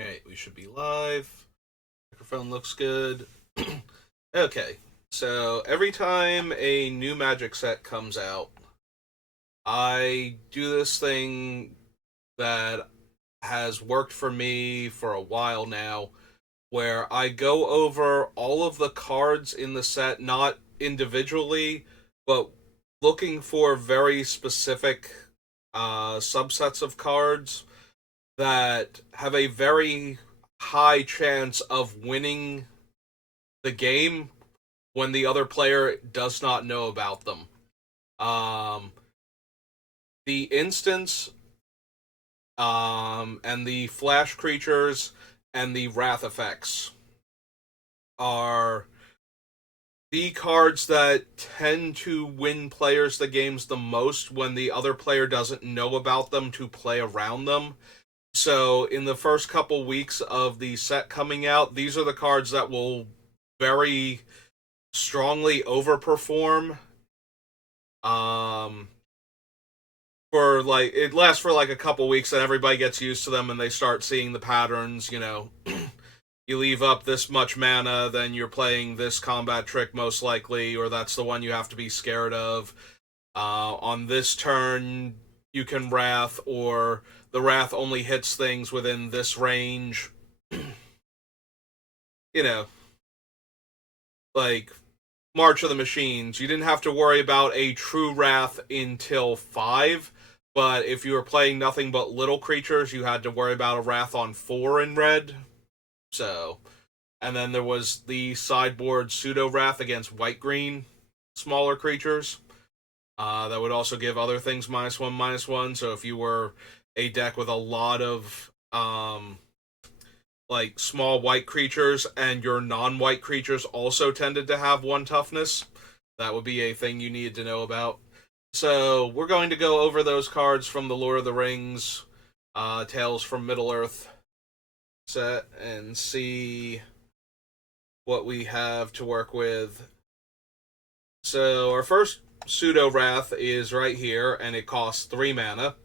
Alright, we should be live. Microphone looks good. Okay, so every time a new Magic set comes out, I do this thing that has worked for me for a while now, where I go over all of the cards in the set, not individually, but looking for very specific subsets of cards that have a very high chance of winning the game when the other player does not know about them. Um, the instance, and the flash creatures and the wrath effects are the cards that tend to win players the games the most when the other player doesn't know about them to play around them. So, in the first couple weeks of the set coming out, these are the cards that will very strongly overperform. Um, for like it lasts for like a couple weeks, and everybody gets used to them, and they start seeing the patterns. You leave up this much mana, then you're playing this combat trick most likely, or that's the one you have to be scared of. On this turn, you can Wrath, or the Wrath only hits things within this range. you know, like March of the Machines, you didn't have to worry about a true Wrath until 5, but if you were playing nothing but little creatures, you had to worry about a Wrath on 4 in red. So, and then there was the sideboard Pseudo Wrath against white-green smaller creatures. That would also give other things -1/-1. So if you were a deck with a lot of like small white creatures and your non-white creatures also tended to have 1 toughness, that would be a thing you needed to know about. So we're going to go over those cards from the Lord of the Rings, Tales from Middle-earth set and see what we have to work with. So our first Pseudo Wrath is right here, and it costs 3 mana.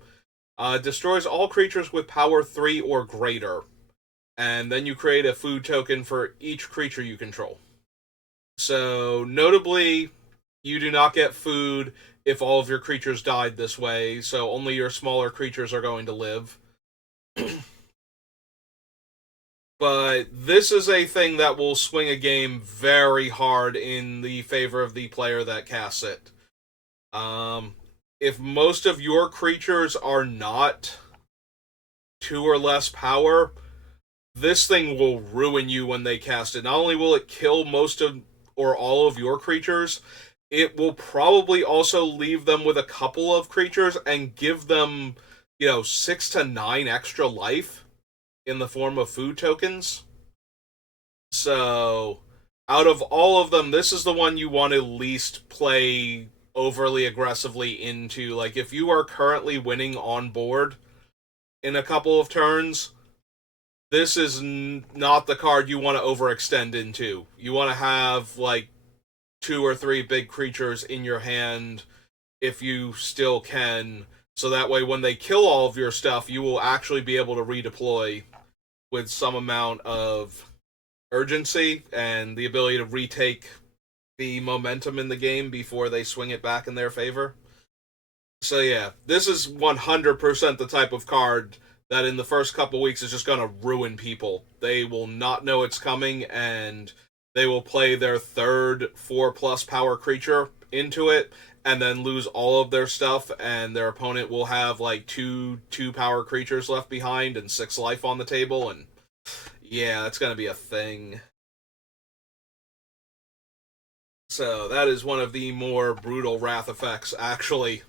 Destroys all creatures with power 3 or greater. And then you create a food token for each creature you control. So, notably, you do not get food if all of your creatures died this way, so only your smaller creatures are going to live. But this is a thing that will swing a game very hard in the favor of the player that casts it. If most of your creatures are not 2 or less power, this thing will ruin you when they cast it. Not only will it kill most of or all of your creatures, it will probably also leave them with a couple of creatures and give them, 6 to 9 extra life in the form of food tokens. So, out of all of them, this is the one you want to least play overly aggressively into. Like, if you are currently winning on board in a couple of turns, this is not the card you want to overextend into. You want to have, like, 2 or 3 big creatures in your hand if you still can, so that way when they kill all of your stuff, you will actually be able to redeploy with some amount of urgency and the ability to retake the momentum in the game before they swing it back in their favor. So yeah, this is 100% the type of card that in the first couple weeks is just going to ruin people. They will not know it's coming, and they will play their third 4+ power creature into it and then lose all of their stuff, and their opponent will have like two power creatures left behind and 6 life on the table, and yeah, that's going to be a thing. So that is one of the more brutal wrath effects, actually.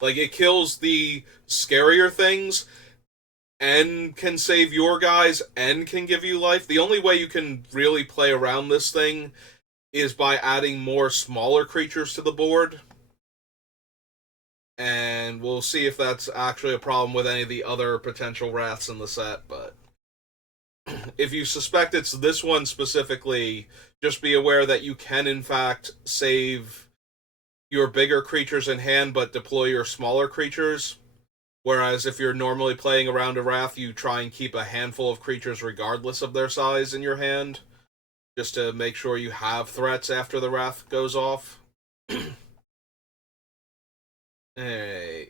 Like, it kills the scarier things and can save your guys and can give you life. The only way you can really play around this thing is by adding more smaller creatures to the board. And we'll see if that's actually a problem with any of the other potential wraths in the set, but if you suspect it's this one specifically, just be aware that you can in fact save your bigger creatures in hand but deploy your smaller creatures. Whereas if you're normally playing around a wrath, you try and keep a handful of creatures regardless of their size in your hand, just to make sure you have threats after the wrath goes off. Hey.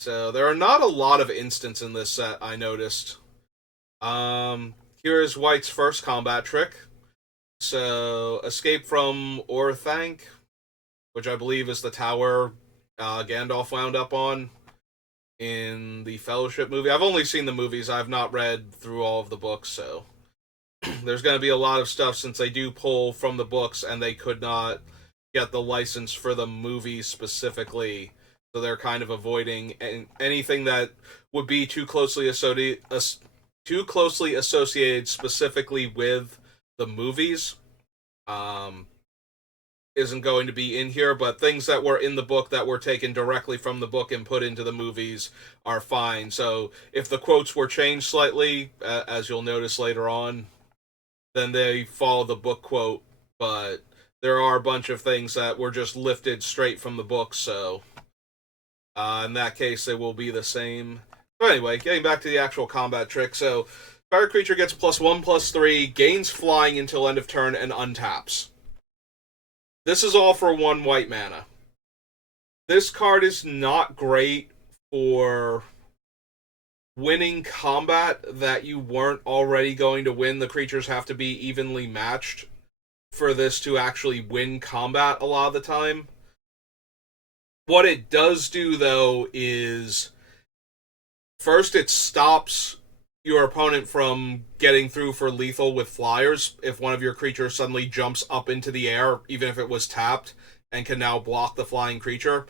So there are not a lot of instants in this set, I noticed. Here is White's first combat trick. So, escape from Orthanc, which I believe is the tower Gandalf wound up on in the Fellowship movie. I've only seen the movies. I've not read through all of the books, so there's going to be a lot of stuff since they do pull from the books and they could not get the license for the movies specifically. So they're kind of avoiding anything that would be too closely associated specifically with the movies. Isn't going to be in here, but things that were in the book that were taken directly from the book and put into the movies are fine. So if the quotes were changed slightly, as you'll notice later on, then they follow the book quote, but there are a bunch of things that were just lifted straight from the book, so in that case they will be the same. But anyway, getting back to the actual combat trick, so fire creature gets +1/+3, gains flying until end of turn, and untaps. This is all for 1 white mana. This card is not great for winning combat that you weren't already going to win. The creatures have to be evenly matched for this to actually win combat a lot of the time. What it does do, though, is first it stops your opponent from getting through for lethal with flyers if one of your creatures suddenly jumps up into the air, even if it was tapped, and can now block the flying creature.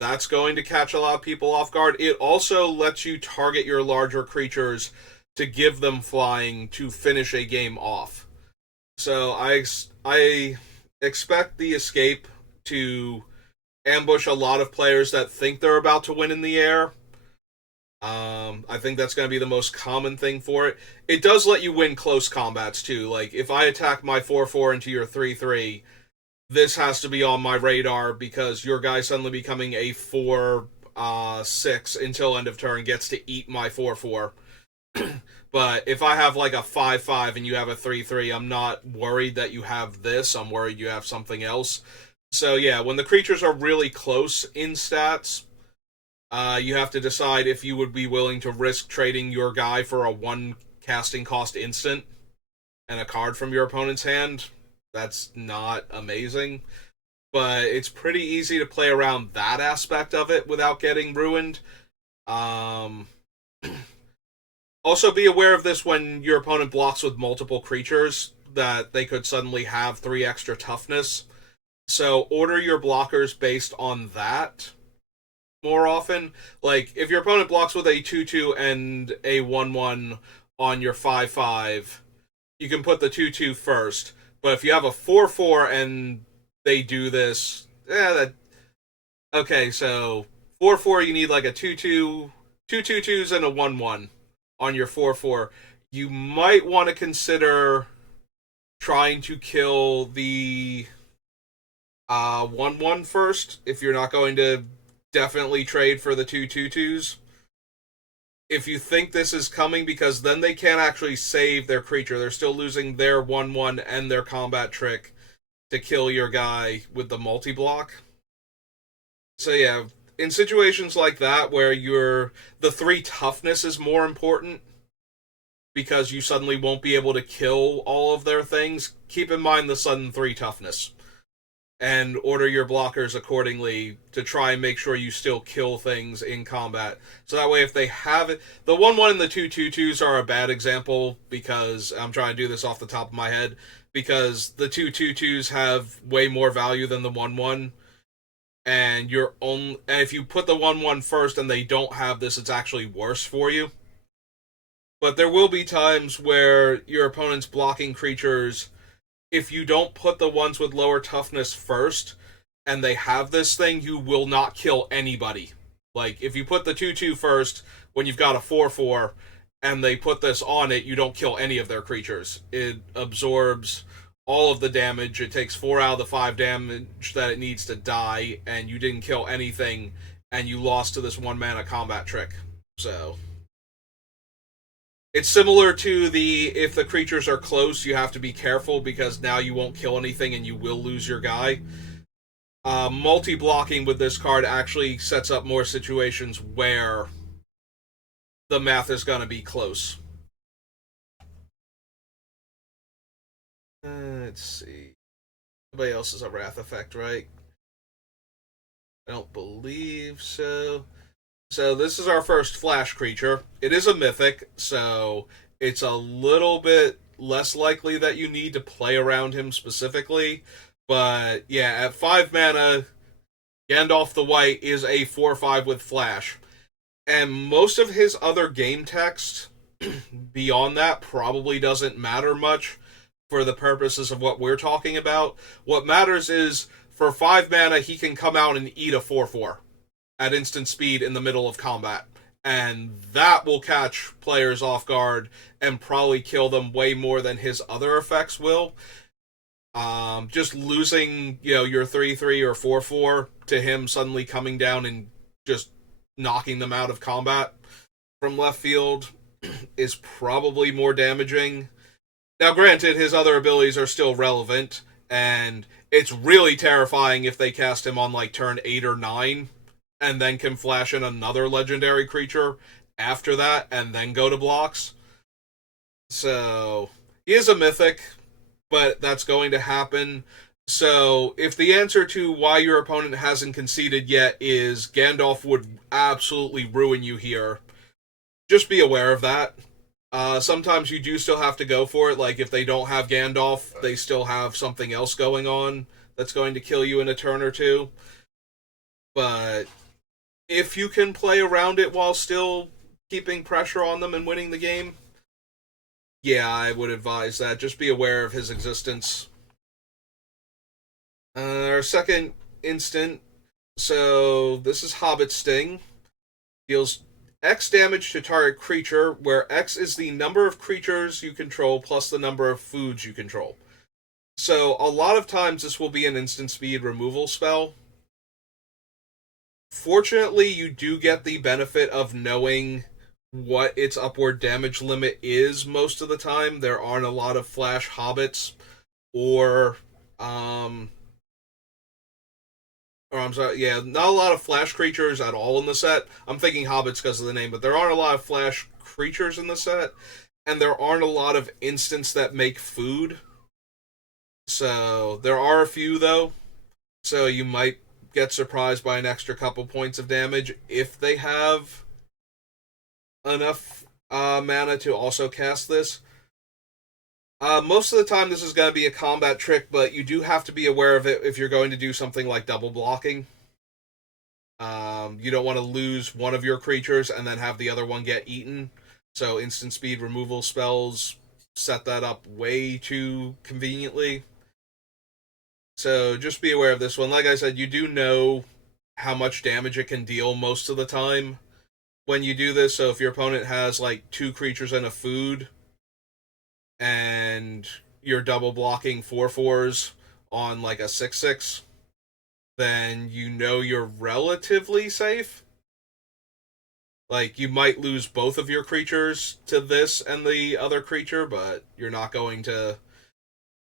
That's going to catch a lot of people off guard. It also lets you target your larger creatures to give them flying to finish a game off. So I expect the escape to ambush a lot of players that think they're about to win in the air. I think that's going to be the most common thing for it. It does let you win close combats too. Like, if I attack my 4/4 into your 3/3, this has to be on my radar because your guy suddenly becoming a 4/6 until end of turn gets to eat my 4/4. But if I have like a 5/5 and you have a 3/3, I'm not worried that you have this. I'm worried you have something else. So yeah, when the creatures are really close in stats, you have to decide if you would be willing to risk trading your guy for a 1 casting cost instant and a card from your opponent's hand. That's not amazing, but it's pretty easy to play around that aspect of it without getting ruined. Also, be aware of this when your opponent blocks with multiple creatures, that they could suddenly have 3 extra toughness. So order your blockers based on that more often. Like, if your opponent blocks with a 2/2 and a 1/1 on your 5/5, you can put the 2/2 first. But if you have a 4/4 and they do this, okay, so 4/4, you need like a 2/2, 2/2/2s and a 1/1 on your 4/4. You might want to consider trying to kill the 1/1 first if you're not going to definitely trade for the 2/2/2s. If you think this is coming, because then they can't actually save their creature. They're still losing their 1/1 and their combat trick to kill your guy with the multi-block. So yeah, in situations like that where the 3 toughness is more important because you suddenly won't be able to kill all of their things, keep in mind the sudden 3 toughness. And order your blockers accordingly to try and make sure you still kill things in combat. So that way, if they have it, the 1/1 and the 2/2/2s are a bad example because I'm trying to do this off the top of my head, because the 2/2/2s have way more value than the 1/1, and if you put the 1/1 first and they don't have this, it's actually worse for you. But there will be times where your opponent's blocking creatures, if you don't put the ones with lower toughness first, and they have this thing, you will not kill anybody. Like, if you put the 2/2 first, when you've got a 4/4, and they put this on it, you don't kill any of their creatures. It absorbs all of the damage. It takes 4 out of the 5 damage that it needs to die, and you didn't kill anything, and you lost to this 1 mana combat trick. So it's similar to the if the creatures are close, you have to be careful because now you won't kill anything and you will lose your guy. Multi-blocking with this card actually sets up more situations where the math is going to be close. Let's see. Nobody else is a Wrath effect, right? I don't believe so. So this is our first flash creature. It is a mythic, so it's a little bit less likely that you need to play around him specifically. But yeah, at 5 mana, Gandalf the White is a 4/5 with flash. And most of his other game text beyond that probably doesn't matter much for the purposes of what we're talking about. What matters is for 5 mana, he can come out and eat a 4/4 at instant speed in the middle of combat. And that will catch players off guard and probably kill them way more than his other effects will. Just losing, your 3/3 or 4/4 to him suddenly coming down and just knocking them out of combat from left field is probably more damaging. Now, granted, his other abilities are still relevant, and it's really terrifying if they cast him on like turn 8 or 9 and then can flash in another legendary creature after that and then go to blocks. So, he is a mythic, but that's going to happen. So, if the answer to why your opponent hasn't conceded yet is Gandalf would absolutely ruin you here, just be aware of that. Sometimes you do still have to go for it. Like, if they don't have Gandalf, they still have something else going on that's going to kill you in a turn or two. But if you can play around it while still keeping pressure on them and winning the game, yeah, I would advise that. Just be aware of his existence. Our second instant, so this is Hobbit Sting. Deals X damage to target creature, where X is the number of creatures you control plus the number of foods you control. So a lot of times this will be an instant speed removal spell. Fortunately, you do get the benefit of knowing what its upward damage limit is most of the time. There aren't a lot of flash hobbits or I'm sorry, yeah, not a lot of flash creatures at all in the set. I'm thinking hobbits because of the name, but there aren't a lot of flash creatures in the set, and there aren't a lot of instants that make food. So there are a few though. So you might get surprised by an extra couple points of damage if they have enough mana to also cast this. Most of the time, this is going to be a combat trick, but you do have to be aware of it if you're going to do something like double blocking. You don't want to lose one of your creatures and then have the other one get eaten. So instant speed removal spells set that up way too conveniently. So just be aware of this one. Like I said, you do know how much damage it can deal most of the time when you do this. So if your opponent has like 2 creatures and a food, and you're double blocking 4/4s on like a 6/6, then you know you're relatively safe. Like, you might lose both of your creatures to this and the other creature, but you're not going to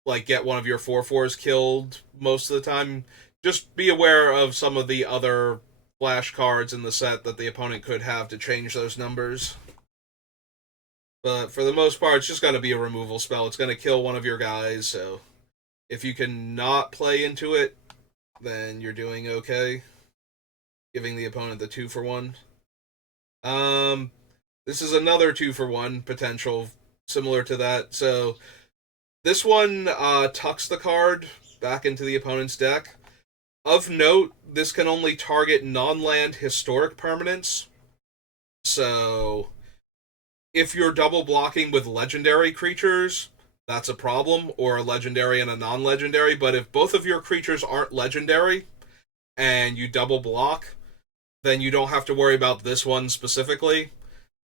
like get one of your 4/4s killed most of the time. Just be aware of some of the other flash cards in the set that the opponent could have to change those numbers. But for the most part, it's just going to be a removal spell. It's going to kill one of your guys, so if you can not play into it, then you're doing okay. Giving the opponent the 2-for-1. This is another 2-for-1 potential, similar to that. So this one tucks the card back into the opponent's deck. Of note, this can only target non-land historic permanents. So if you're double blocking with legendary creatures, that's a problem, or a legendary and a non-legendary. But if both of your creatures aren't legendary and you double block, then you don't have to worry about this one specifically.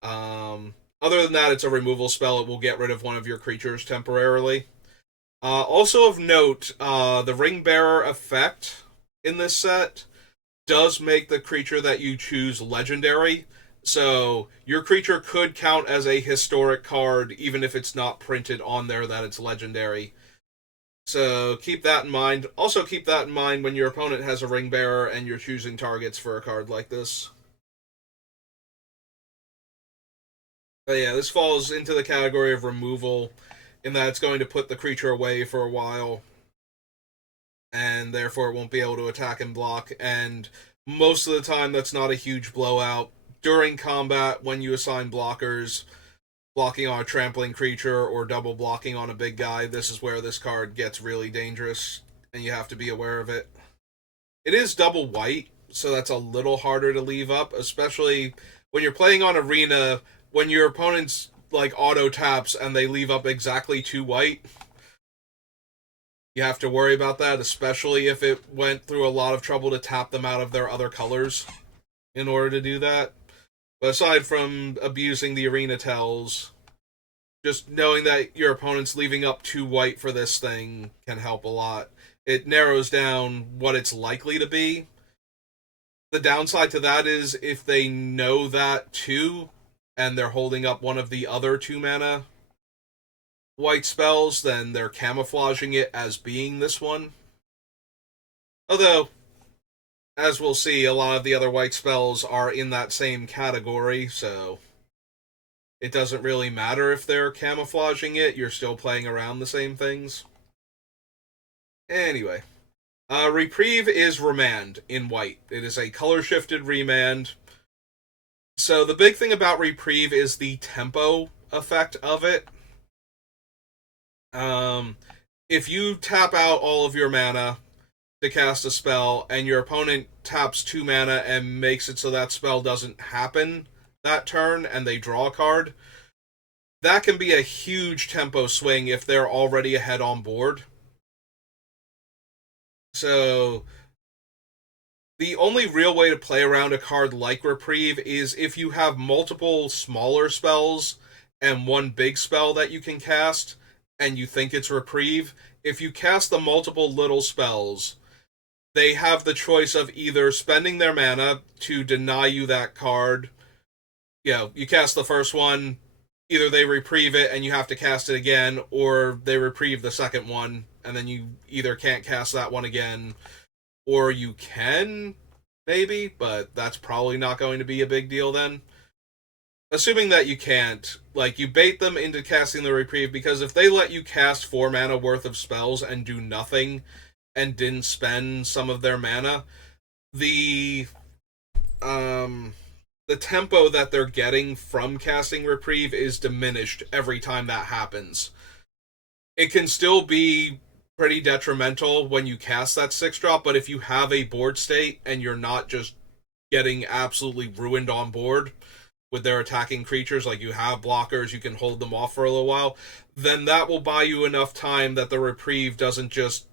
Other than that, it's a removal spell. It will get rid of one of your creatures temporarily. Also of note, the Ring Bearer effect in this set does make the creature that you choose legendary. So your creature could count as a historic card even if it's not printed on there that it's legendary. So keep that in mind. Also keep that in mind when your opponent has a ring bearer and you're choosing targets for a card like this. But yeah, this falls into the category of removal in that it's going to put the creature away for a while and therefore it won't be able to attack and block. And most of the time, that's not a huge blowout. During combat, when you assign blockers, blocking on a trampling creature or double blocking on a big guy, this is where this card gets really dangerous, and you have to be aware of it. It is double white, so that's a little harder to leave up, especially when you're playing on Arena, when your opponent's like auto taps and they leave up exactly 2 white. You have to worry about that, especially if it went through a lot of trouble to tap them out of their other colors in order to do that. But aside from abusing the arena tells, just knowing that your opponent's leaving up 2 white for this thing can help a lot. It narrows down what it's likely to be. The downside to that is if they know that too, and they're holding up one of the other 2 mana white spells, then they're camouflaging it as being this one. Although, as we'll see, a lot of the other white spells are in that same category, so it doesn't really matter if they're camouflaging it, you're still playing around the same things. Anyway, Reprieve is Remand in white. It is a color-shifted remand. So the big thing about Reprieve is the tempo effect of it. If you tap out all of your mana to cast a spell, and your opponent taps 2 mana and makes it so that spell doesn't happen that turn, and they draw a card, that can be a huge tempo swing if they're already ahead on board. So the only real way to play around a card like Reprieve is if you have multiple smaller spells and one big spell that you can cast, and you think it's Reprieve. If you cast the multiple little spells, they have the choice of either spending their mana to deny you that card. You cast the first one, either they reprieve it and you have to cast it again, or they reprieve the second one, and then you either can't cast that one again, or you can, maybe, but that's probably not going to be a big deal then. Assuming that you can't, like, you bait them into casting the reprieve, because if they let you cast 4 mana worth of spells and do nothing, and didn't spend some of their mana, the the tempo that they're getting from casting Reprieve is diminished every time that happens. It can still be pretty detrimental when you cast that 6-drop, but if you have a board state and you're not just getting absolutely ruined on board with their attacking creatures, like you have blockers, you can hold them off for a little while, then that will buy you enough time that the Reprieve doesn't just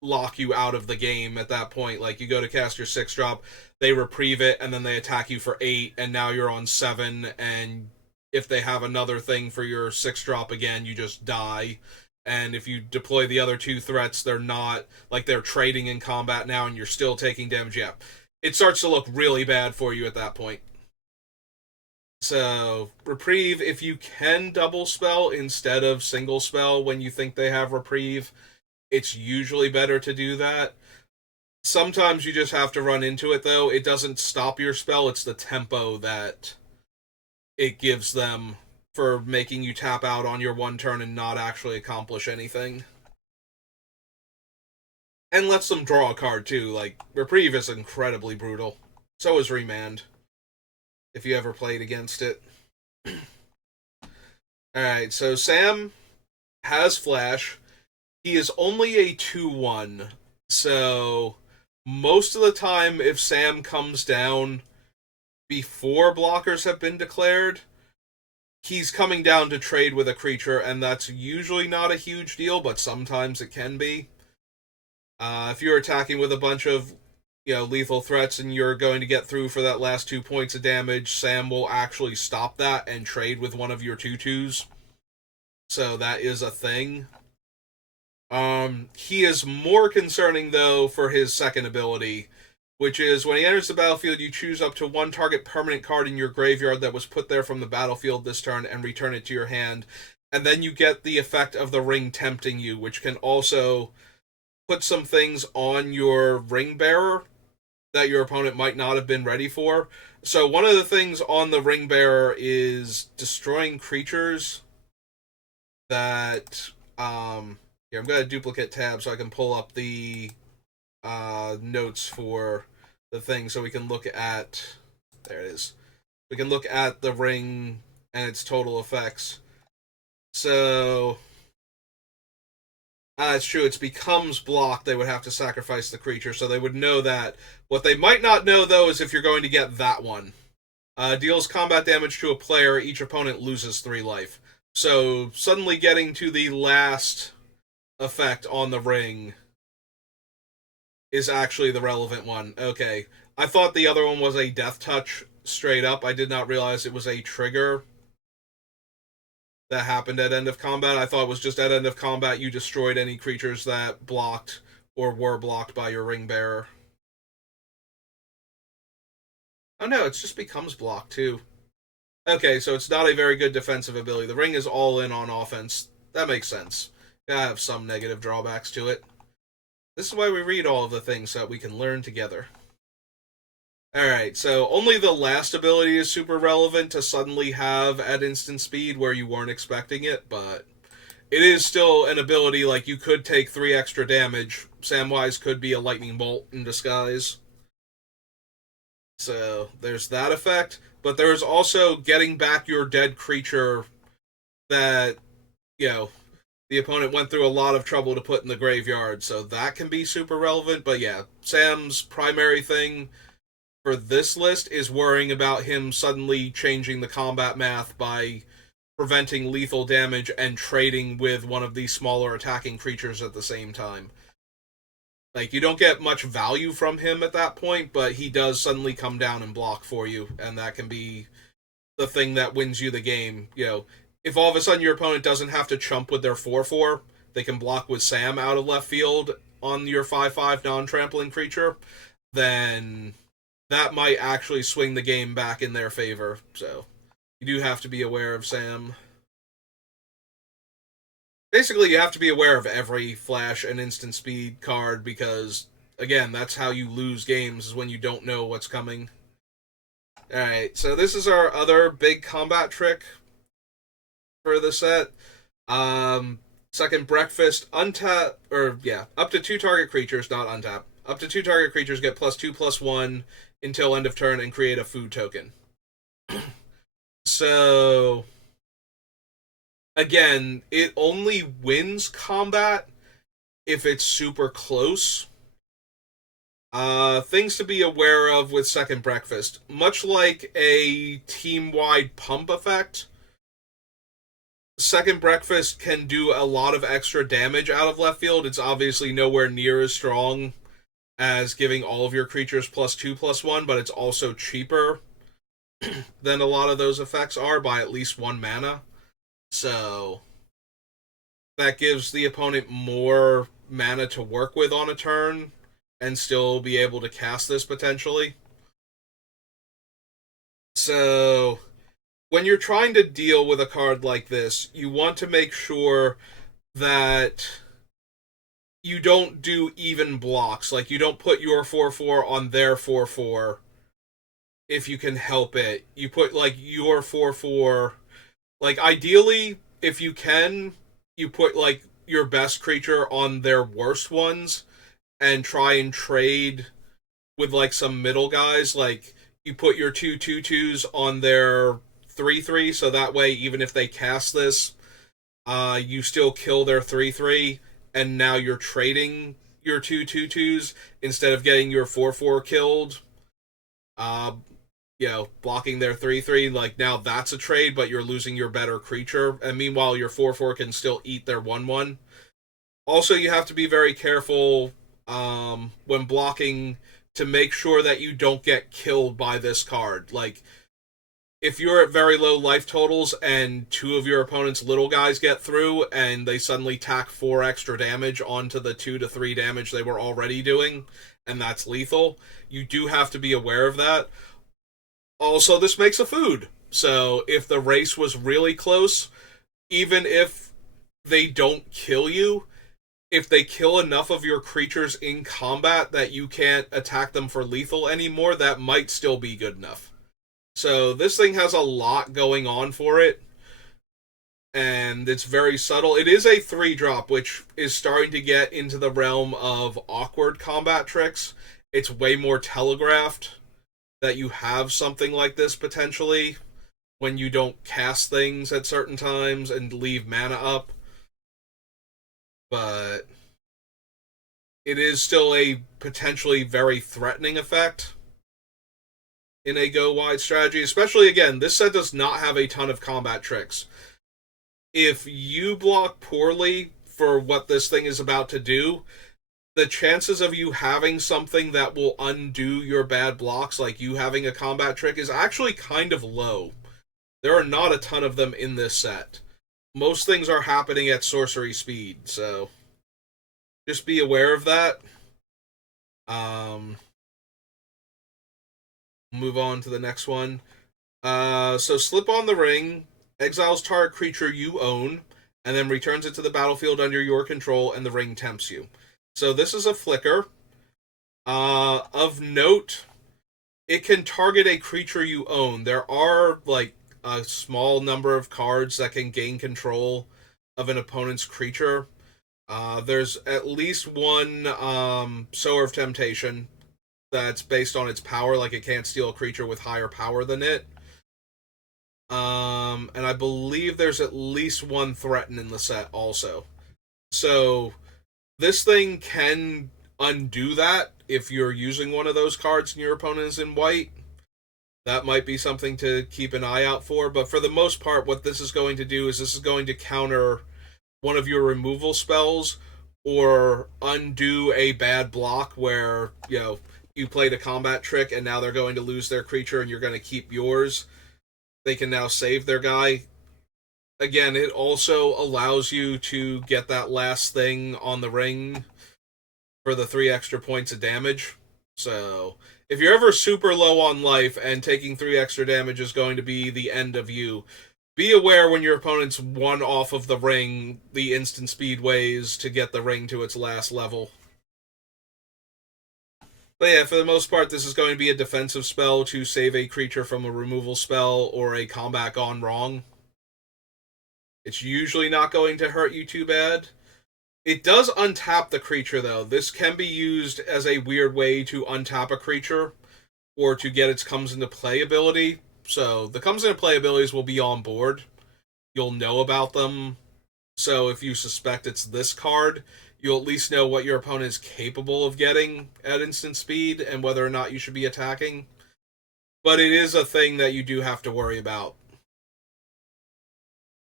lock you out of the game at that point. Like, you go to cast your 6-drop, they reprieve it, and then they attack you for 8, and now you're on 7, and if they have another thing for your 6-drop again, you just die. And if you deploy the other 2 threats, they're not, like, they're trading in combat now, and you're still taking damage. Yeah, it starts to look really bad for you at that point. So, Reprieve, if you can double spell instead of single spell when you think they have Reprieve, it's usually better to do that. Sometimes you just have to run into it, though. It doesn't stop your spell, it's the tempo that it gives them for making you tap out on your one turn and not actually accomplish anything. And lets them draw a card, too. Like, Reprieve is incredibly brutal. So is Remand, if you ever played against it. Alright, so Sam has Flash. He is only a 2/1, so most of the time, if Sam comes down before blockers have been declared, he's coming down to trade with a creature, and that's usually not a huge deal, but sometimes it can be. If you're attacking with a bunch of lethal threats and you're going to get through for that last 2 points of damage, Sam will actually stop that and trade with one of your 2/2s. So that is a thing. He is more concerning, though, for his second ability, which is when he enters the battlefield, you choose up to one target permanent card in your graveyard that was put there from the battlefield this turn and return it to your hand. And then you get the effect of the ring tempting you, which can also put some things on your ring bearer that your opponent might not have been ready for. So one of the things on the ring bearer is destroying creatures that here, I'm gonna duplicate tab so I can pull up the notes for the thing so we can look at, there it is. We can look at the ring and its total effects. So it's true, it becomes blocked. They would have to sacrifice the creature, so they would know that. What they might not know, though, is if you're going to get that one. Deals combat damage to a player, each opponent loses 3 life. So suddenly getting to the last effect on the ring is actually the relevant one. Okay. I thought the other one was a death touch straight up. I did not realize it was a trigger that happened at end of combat. I thought it was just at end of combat you destroyed any creatures that blocked or were blocked by your ring bearer. Oh no, it just becomes blocked too. Okay, so it's not a very good defensive ability. The ring is all in on offense. That makes sense. Gotta have some negative drawbacks to it. This is why we read all of the things, so that we can learn together. Alright, so only the last ability is super relevant to suddenly have at instant speed where you weren't expecting it, but it is still an ability. Like, you could take 3 extra damage. Samwise could be a lightning bolt in disguise. So there's that effect, but there's also getting back your dead creature that, you know, the opponent went through a lot of trouble to put in the graveyard, so that can be super relevant. But yeah, Sam's primary thing for this list is worrying about him suddenly changing the combat math by preventing lethal damage and trading with one of these smaller attacking creatures at the same time. Like, you don't get much value from him at that point, but he does suddenly come down and block for you, and that can be the thing that wins you the game. You know, if all of a sudden your opponent doesn't have to chump with their 4/4, they can block with Sam out of left field on your 5/5 non-trampling creature, then that might actually swing the game back in their favor. So you do have to be aware of Sam. Basically, you have to be aware of every flash and instant speed card because, again, that's how you lose games, is when you don't know what's coming. Alright, so this is our other big combat trick for the set. Second breakfast, untap, or yeah, up to 2 target creatures, not untap. Up to 2 target creatures get +2/+1 until end of turn and create a food token. So, again, it only wins combat if it's super close. Things to be aware of with Second Breakfast. Much like a team-wide pump effect, Second Breakfast can do a lot of extra damage out of left field. It's obviously nowhere near as strong as giving all of your creatures +2/+1, but it's also cheaper than a lot of those effects are by at least 1 mana. So that gives the opponent more mana to work with on a turn and still be able to cast this potentially. So when you're trying to deal with a card like this, you want to make sure that you don't do even blocks. Like, you don't put your 4/4 on their 4/4 if you can help it. You put, like, your 4/4... Like, ideally, if you can, you put, like, your best creature on their worst ones and try and trade with, like, some middle guys. Like, you put your 2/2/2s on their 3/3, so that way, even if they cast this, you still kill their 3/3, and now you're trading your 2/2/2s instead of getting your 4/4 killed. Blocking their 3/3, like, now that's a trade, but you're losing your better creature, and meanwhile your 4/4 can still eat their 1/1. Also, you have to be very careful when blocking to make sure that you don't get killed by this card. Like, if you're at very low life totals and 2 of your opponent's little guys get through and they suddenly tack 4 extra damage onto the 2 to 3 damage they were already doing, and that's lethal. You do have to be aware of that. Also, this makes a food. So if the race was really close, even if they don't kill you, if they kill enough of your creatures in combat that you can't attack them for lethal anymore, that might still be good enough. So this thing has a lot going on for it, and it's very subtle. It is a 3-drop, which is starting to get into the realm of awkward combat tricks. It's way more telegraphed that you have something like this potentially when you don't cast things at certain times and leave mana up. But it is still a potentially very threatening effect in a go wide strategy. Especially, again, this set does not have a ton of combat tricks. If you block poorly for what this thing is about to do, the chances of you having something that will undo your bad blocks, like you having a combat trick, is actually kind of low. There are not a ton of them in this set. Most things are happening at sorcery speed, so just be aware of that. Move on to the next one. So slip on the ring, exiles target creature you own, and then returns it to the battlefield under your control, and the ring tempts you. So this is a flicker. Of note, it can target a creature you own. There are, like, a small number of cards that can gain control of an opponent's creature. There's at least one Sower of Temptation that's based on its power, like it can't steal a creature with higher power than it. And I believe there's at least one Threaten in the set also. So this thing can undo that if you're using one of those cards and your opponent is in white. That might be something to keep an eye out for, but for the most part, what this is going to do is this is going to counter one of your removal spells or undo a bad block where, you played a combat trick and now they're going to lose their creature and you're going to keep yours. They can now save their guy. Again, it also allows you to get that last thing on the ring for the 3 extra points of damage. So if you're ever super low on life and taking 3 extra damage is going to be the end of you, be aware when your opponent's 1 off of the ring, the instant speed ways to get the ring to its last level. But yeah, for the most part, this is going to be a defensive spell to save a creature from a removal spell or a combat gone wrong. It's usually not going to hurt you too bad. It does untap the creature, though. This can be used as a weird way to untap a creature or to get its comes into play ability. So the comes into play abilities will be on board. You'll know about them. So if you suspect it's this card, you'll at least know what your opponent is capable of getting at instant speed and whether or not you should be attacking. But it is a thing that you do have to worry about.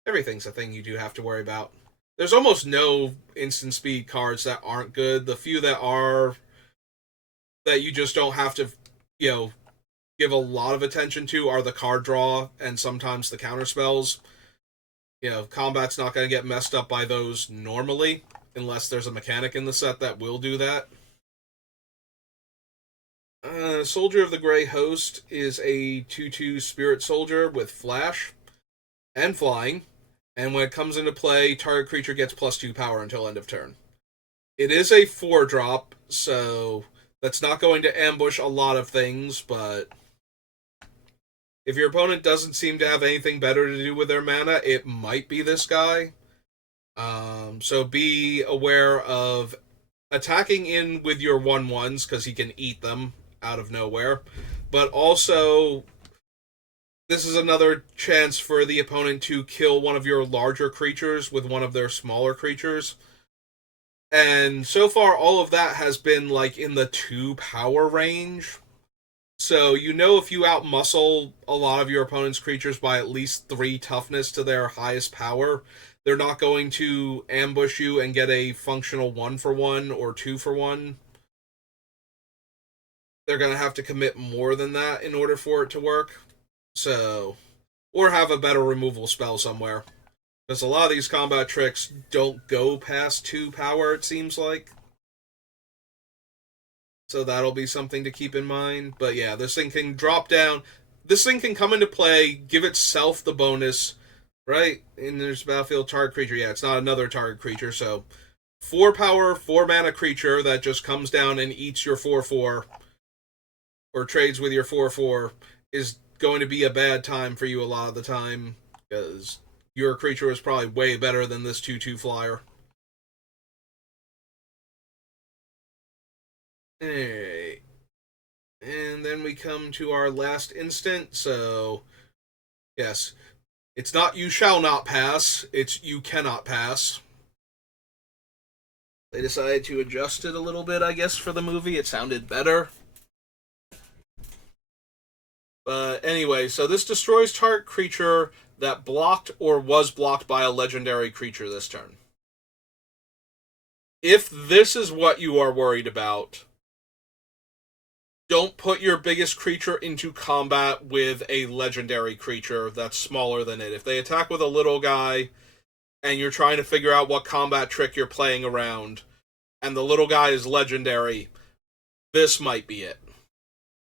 Everything's a thing you do have to worry about. There's almost no instant speed cards that aren't good. The few that are, that you just don't have to, give a lot of attention to are the card draw and sometimes the counter spells. Combat's not going to get messed up by those normally, unless there's a mechanic in the set that will do that. Soldier of the Grey Host is a 2/2 spirit soldier with flash and flying, and when it comes into play, target creature gets +2 power until end of turn. It is a 4-drop, so that's not going to ambush a lot of things, but if your opponent doesn't seem to have anything better to do with their mana, it might be this guy. So be aware of attacking in with your 1/1s, because he can eat them out of nowhere. But also, this is another chance for the opponent to kill one of your larger creatures with one of their smaller creatures. And so far, all of that has been like in the 2 power range. So if you outmuscle a lot of your opponent's creatures by at least 3 toughness to their highest power, they're not going to ambush you and get a functional 1-for-1 or 2-for-1. They're going to have to commit more than that in order for it to work. So, or have a better removal spell somewhere. Because a lot of these combat tricks don't go past 2 power, it seems like. So that'll be something to keep in mind. But yeah, this thing can drop down. This thing can come into play, give itself the bonus, right? And there's battlefield target creature. Yeah, it's not another target creature, so 4 power, 4 mana creature that just comes down and eats your 4/4 or trades with your 4/4 is going to be a bad time for you a lot of the time because your creature is probably way better than this 2/2 flyer. Alright. And then we come to our last instant, so yes. It's not you shall not pass, it's you cannot pass. They decided to adjust it a little bit, I guess, for the movie. It sounded better. But anyway, so this destroys target creature that blocked or was blocked by a legendary creature this turn. If this is what you are worried about, don't put your biggest creature into combat with a legendary creature that's smaller than it. If they attack with a little guy and you're trying to figure out what combat trick you're playing around, and the little guy is legendary, this might be it.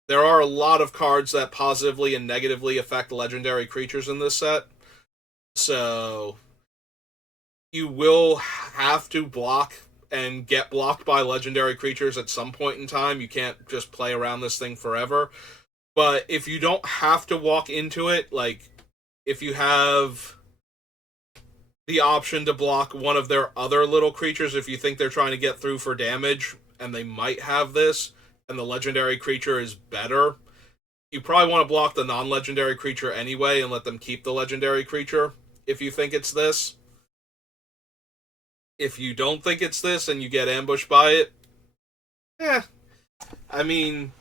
There are a lot of cards that positively and negatively affect legendary creatures in this set, so you will have to block and get blocked by legendary creatures at some point in time. You can't just play around this thing forever. But if you don't have to walk into it, like if you have the option to block one of their other little creatures, if you think they're trying to get through for damage and they might have this, and the legendary creature is better, you probably want to block the non-legendary creature anyway and let them keep the legendary creature if you think it's this. If you don't think it's this and you get ambushed by it, I mean,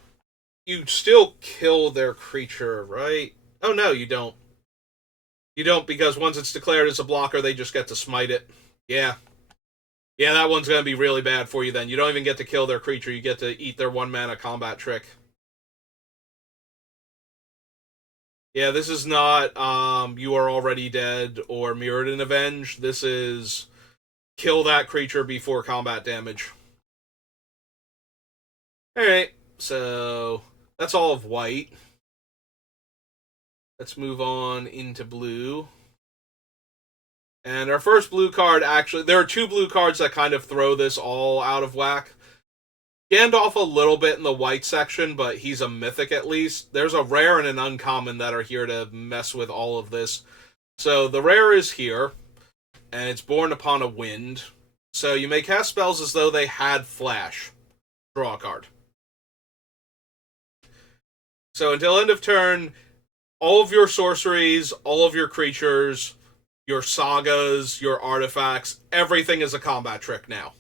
you still kill their creature, right? Oh no, you don't. You don't, because once it's declared as a blocker, they just get to smite it. Yeah. Yeah, that one's going to be really bad for you then. You don't even get to kill their creature, you get to eat their 1 mana combat trick. Yeah, this is not You Are Already Dead or Mirrodin Avenge. This is kill that creature before combat damage. Alright, so that's all of white. Let's move on into blue. And our first blue card, actually, there are 2 blue cards that kind of throw this all out of whack. Gandalf a little bit in the white section, but he's a mythic at least. There's a rare and an uncommon that are here to mess with all of this. So the rare is here, and it's Born Upon a Wind. So you may cast spells as though they had flash. Draw a card. So until end of turn, all of your sorceries, all of your creatures, your sagas, your artifacts, everything is a combat trick now.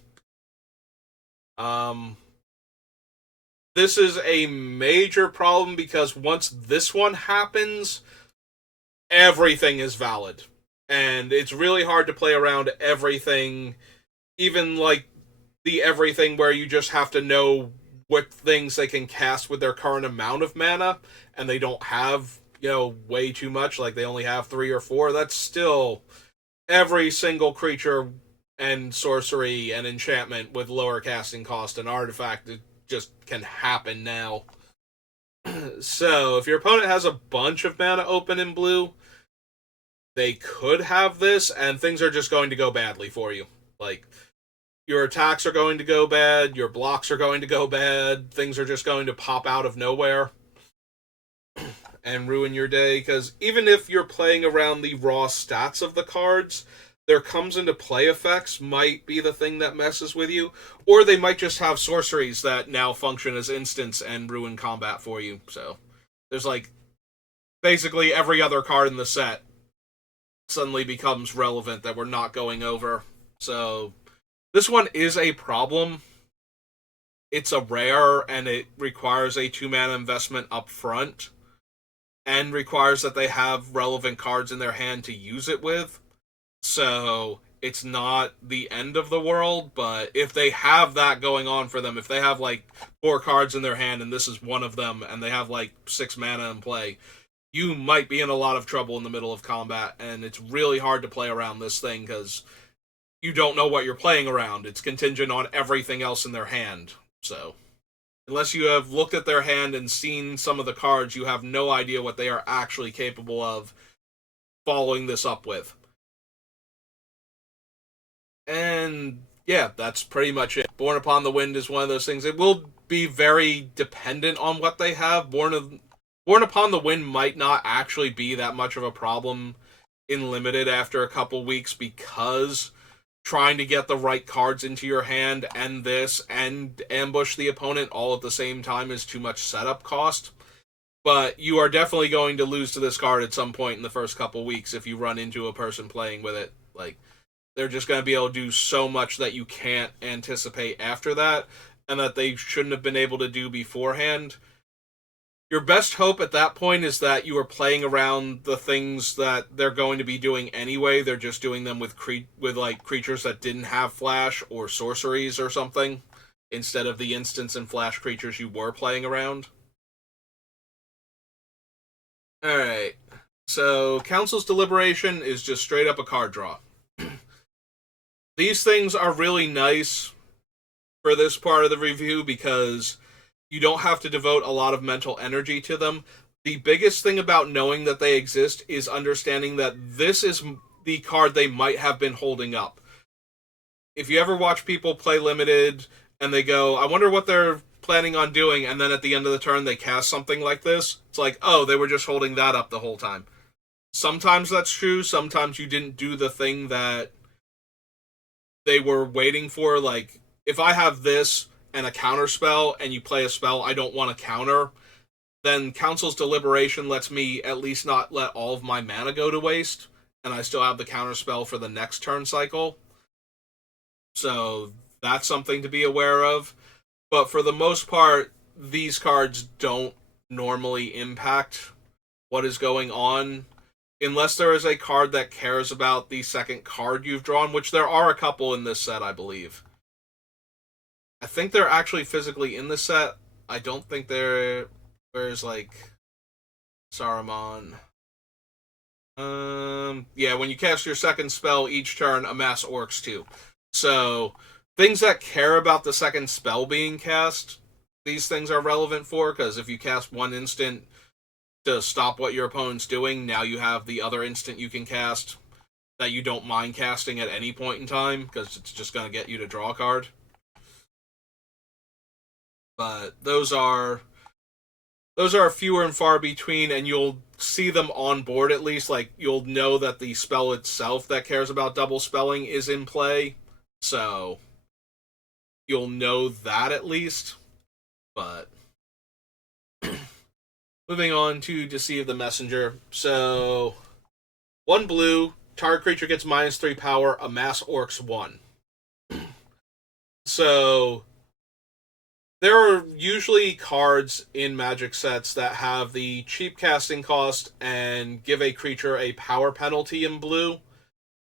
This is a major problem because once this one happens, everything is valid. And it's really hard to play around everything, even like the everything where you just have to know what things they can cast with their current amount of mana, and they don't have, way too much, like they only have 3 or 4. That's still every single creature and sorcery and enchantment with lower casting cost and artifact. It just can happen now. So if your opponent has a bunch of mana open in blue, they could have this, and things are just going to go badly for you. Like, your attacks are going to go bad, your blocks are going to go bad, things are just going to pop out of nowhere and ruin your day, because even if you're playing around the raw stats of the cards, their comes into play effects might be the thing that messes with you, or they might just have sorceries that now function as instants and ruin combat for you. So there's like basically every other card in the set suddenly becomes relevant that we're not going over. So this one is a problem. It's a rare, and it requires a 2-mana investment up front, and requires that they have relevant cards in their hand to use it with. So it's not the end of the world, but if they have that going on for them, if they have like 4 cards in their hand and this is one of them, and they have like 6 mana in play, you might be in a lot of trouble in the middle of combat, and it's really hard to play around this thing because you don't know what you're playing around. It's contingent on everything else in their hand. So Unless you have looked at their hand and seen some of the cards, you have no idea what they are actually capable of following this up with. And yeah, that's pretty much it. Born Upon the Wind is one of those things. It will be very dependent on what they have. Born Upon the Wind might not actually be that much of a problem in limited after a couple weeks, because trying to get the right cards into your hand and this and ambush the opponent all at the same time is too much setup cost. But you are definitely going to lose to this card at some point in the first couple weeks if you run into a person playing with it. Like, they're just going to be able to do so much that you can't anticipate after that, and that they shouldn't have been able to do beforehand. Your best hope at that point is that you are playing around the things that they're going to be doing anyway. They're just doing them with like creatures that didn't have flash or sorceries or something, instead of the instants and flash creatures you were playing around. All right. So Council's Deliberation is just straight up a card draw. These things are really nice for this part of the review because you don't have to devote a lot of mental energy to them. The biggest thing about knowing that they exist is understanding that this is the card they might have been holding up. If you ever watch people play Limited and they go, I wonder what they're planning on doing, and then at the end of the turn they cast something like this, it's like, oh, they were just holding that up the whole time. Sometimes that's true, sometimes you didn't do the thing that they were waiting for. Like, if I have this and a counter spell and you play a spell I don't want to counter, then Council's Deliberation lets me at least not let all of my mana go to waste, and I still have the counter spell for the next turn cycle. So that's something to be aware of. But for the most part, these cards don't normally impact what is going on, unless there is a card that cares about the second card you've drawn, which there are a couple in this set, I believe. I think they're actually physically in the set. I don't think there's like Saruman. Yeah, when you cast your second spell each turn, amass orcs too. So things that care about the second spell being cast, these things are relevant for, because if you cast one instant to stop what your opponent's doing, now you have the other instant you can cast that you don't mind casting at any point in time, because it's just going to get you to draw a card. But those are fewer and far between, and you'll see them on board at least. Like, you'll know that the spell itself that cares about double spelling is in play, so you'll know that at least. But moving on to Deceive the Messenger. So, 1 blue, target creature gets -3 power, amass orcs 1. So there are usually cards in Magic sets that have the cheap casting cost and give a creature a power penalty in blue,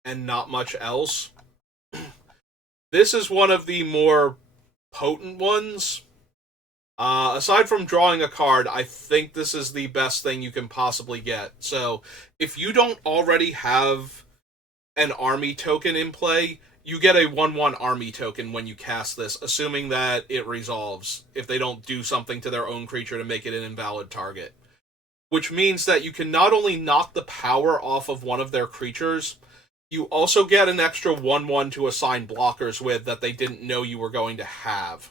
and not much else. This is one of the more potent ones. Aside from drawing a card, I think this is the best thing you can possibly get. So, if you don't already have an army token in play, you get a 1/1 army token when you cast this, assuming that it resolves if they don't do something to their own creature to make it an invalid target. Which means that you can not only knock the power off of one of their creatures, you also get an extra 1/1 to assign blockers with that they didn't know you were going to have.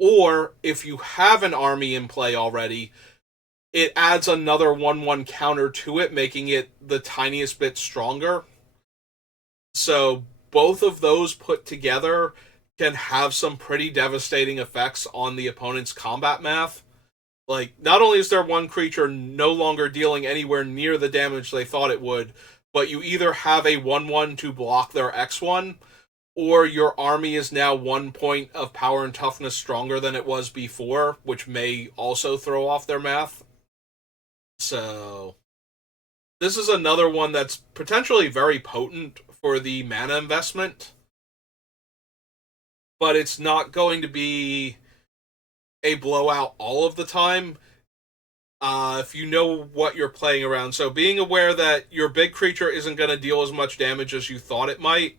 Or, if you have an army in play already, it adds another 1/1 counter to it, making it the tiniest bit stronger. So, both of those put together can have some pretty devastating effects on the opponent's combat math. Like, not only is there one creature no longer dealing anywhere near the damage they thought it would, but you either have a 1/1 to block their X1, or your army is now 1 point of power and toughness stronger than it was before, which may also throw off their math. So, this is another one that's potentially very potent for the mana investment, but it's not going to be a blowout all of the time. If you know what you're playing around. So, being aware that your big creature isn't going to deal as much damage as you thought it might,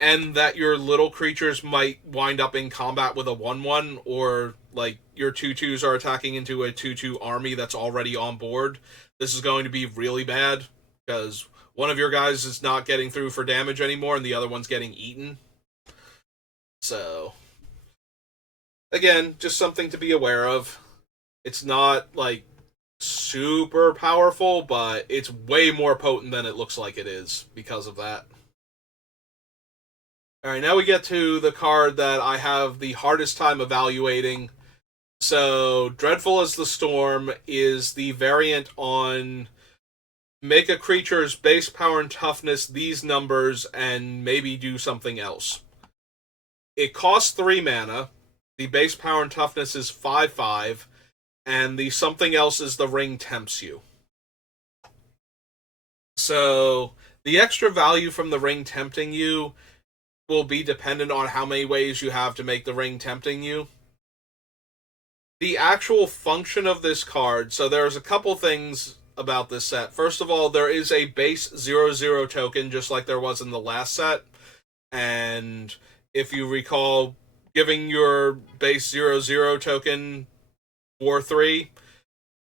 and that your little creatures might wind up in combat with a 1/1, or like your 2/2s are attacking into a 2/2 army that's already on board, this is going to be really bad because one of your guys is not getting through for damage anymore and the other one's getting eaten. So, again, just something to be aware of. It's not like super powerful, but it's way more potent than it looks like it is because of that. Alright, now we get to the card that I have the hardest time evaluating. So, Dreadful as the Storm is the variant on make a creature's base power and toughness these numbers and maybe do something else. It costs 3 mana, the base power and toughness is 5/5, and the something else is the ring tempts you. So, the extra value from the ring tempting you will be dependent on how many ways you have to make the ring tempting you. The actual function of this card, so there's a couple things about this set. First of all, there is a base 0/0 token, just like there was in the last set. And if you recall, giving your base 0/0 token 4/3,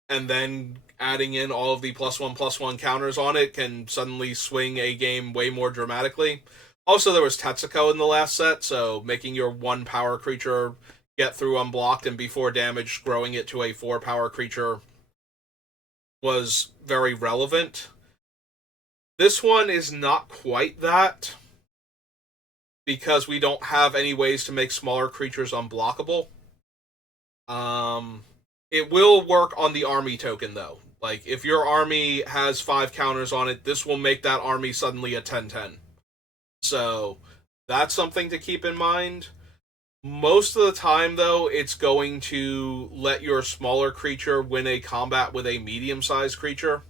and then adding in all of the +1/+1 counters on it can suddenly swing a game way more dramatically. Also, there was Tetsuko in the last set, so making your 1 power creature get through unblocked and before damage, growing it to a 4 power creature was very relevant. This one is not quite that, because we don't have any ways to make smaller creatures unblockable. It will work on the army token, though. Like, if your army has 5 counters on it, this will make that army suddenly a 10/10. So, that's something to keep in mind. Most of the time, though, it's going to let your smaller creature win a combat with a medium-sized creature.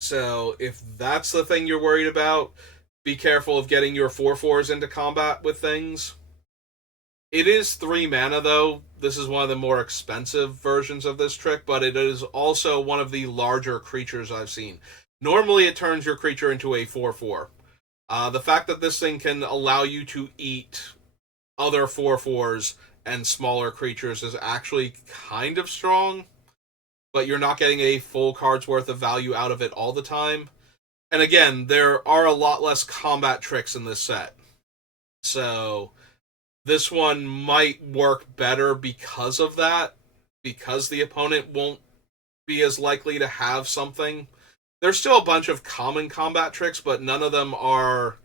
So, if that's the thing you're worried about, be careful of getting your 4/4s into combat with things. It is 3 mana, though. This is one of the more expensive versions of this trick, but it is also one of the larger creatures I've seen. Normally, it turns your creature into a 4/4. The fact that this thing can allow you to eat other 4/4s and smaller creatures is actually kind of strong, but you're not getting a full card's worth of value out of it all the time. And again, there are a lot less combat tricks in this set. So, this one might work better because of that, because the opponent won't be as likely to have something. There's still a bunch of common combat tricks, but none of them are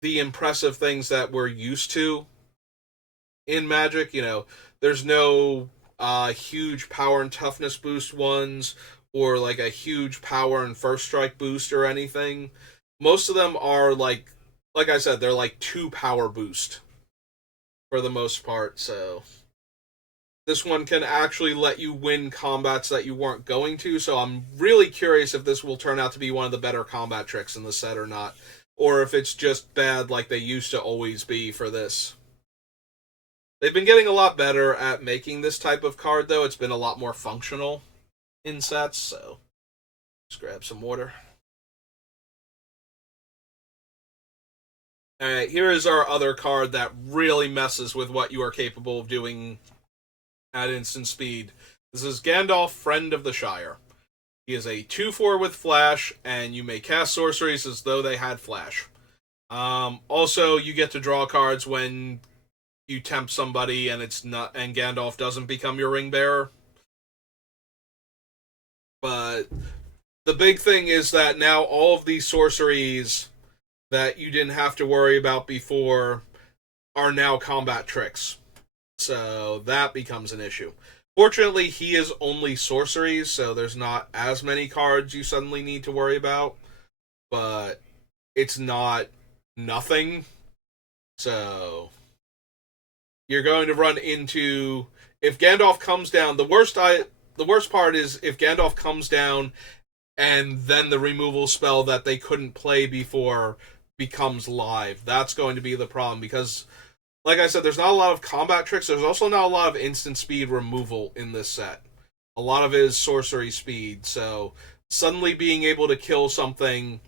the impressive things that we're used to in Magic. You know, there's no huge power and toughness boost ones, or like a huge power and first strike boost or anything. Most of them are like I said, they're like 2 power boost for the most part. So this one can actually let you win combats that you weren't going to, so I'm really curious if this will turn out to be one of the better combat tricks in the set or not, or if it's just bad like they used to always be for this. They've been getting a lot better at making this type of card, though. It's been a lot more functional in sets, so just grab some water. Alright, here is our other card that really messes with what you are capable of doing at instant speed. This is Gandalf, Friend of the Shire. He is a 2/4 with flash, and you may cast sorceries as though they had flash. Also, you get to draw cards when you tempt somebody and Gandalf doesn't become your ring bearer. But the big thing is that now all of these sorceries that you didn't have to worry about before are now combat tricks. So that becomes an issue. Fortunately, he is only sorceries, so there's not as many cards you suddenly need to worry about. But it's not nothing. So you're going to run into, if Gandalf comes down, the worst part is if Gandalf comes down and then the removal spell that they couldn't play before becomes live. That's going to be the problem, because like I said, there's not a lot of combat tricks. There's also not a lot of instant speed removal in this set. A lot of it is sorcery speed, so suddenly being able to kill something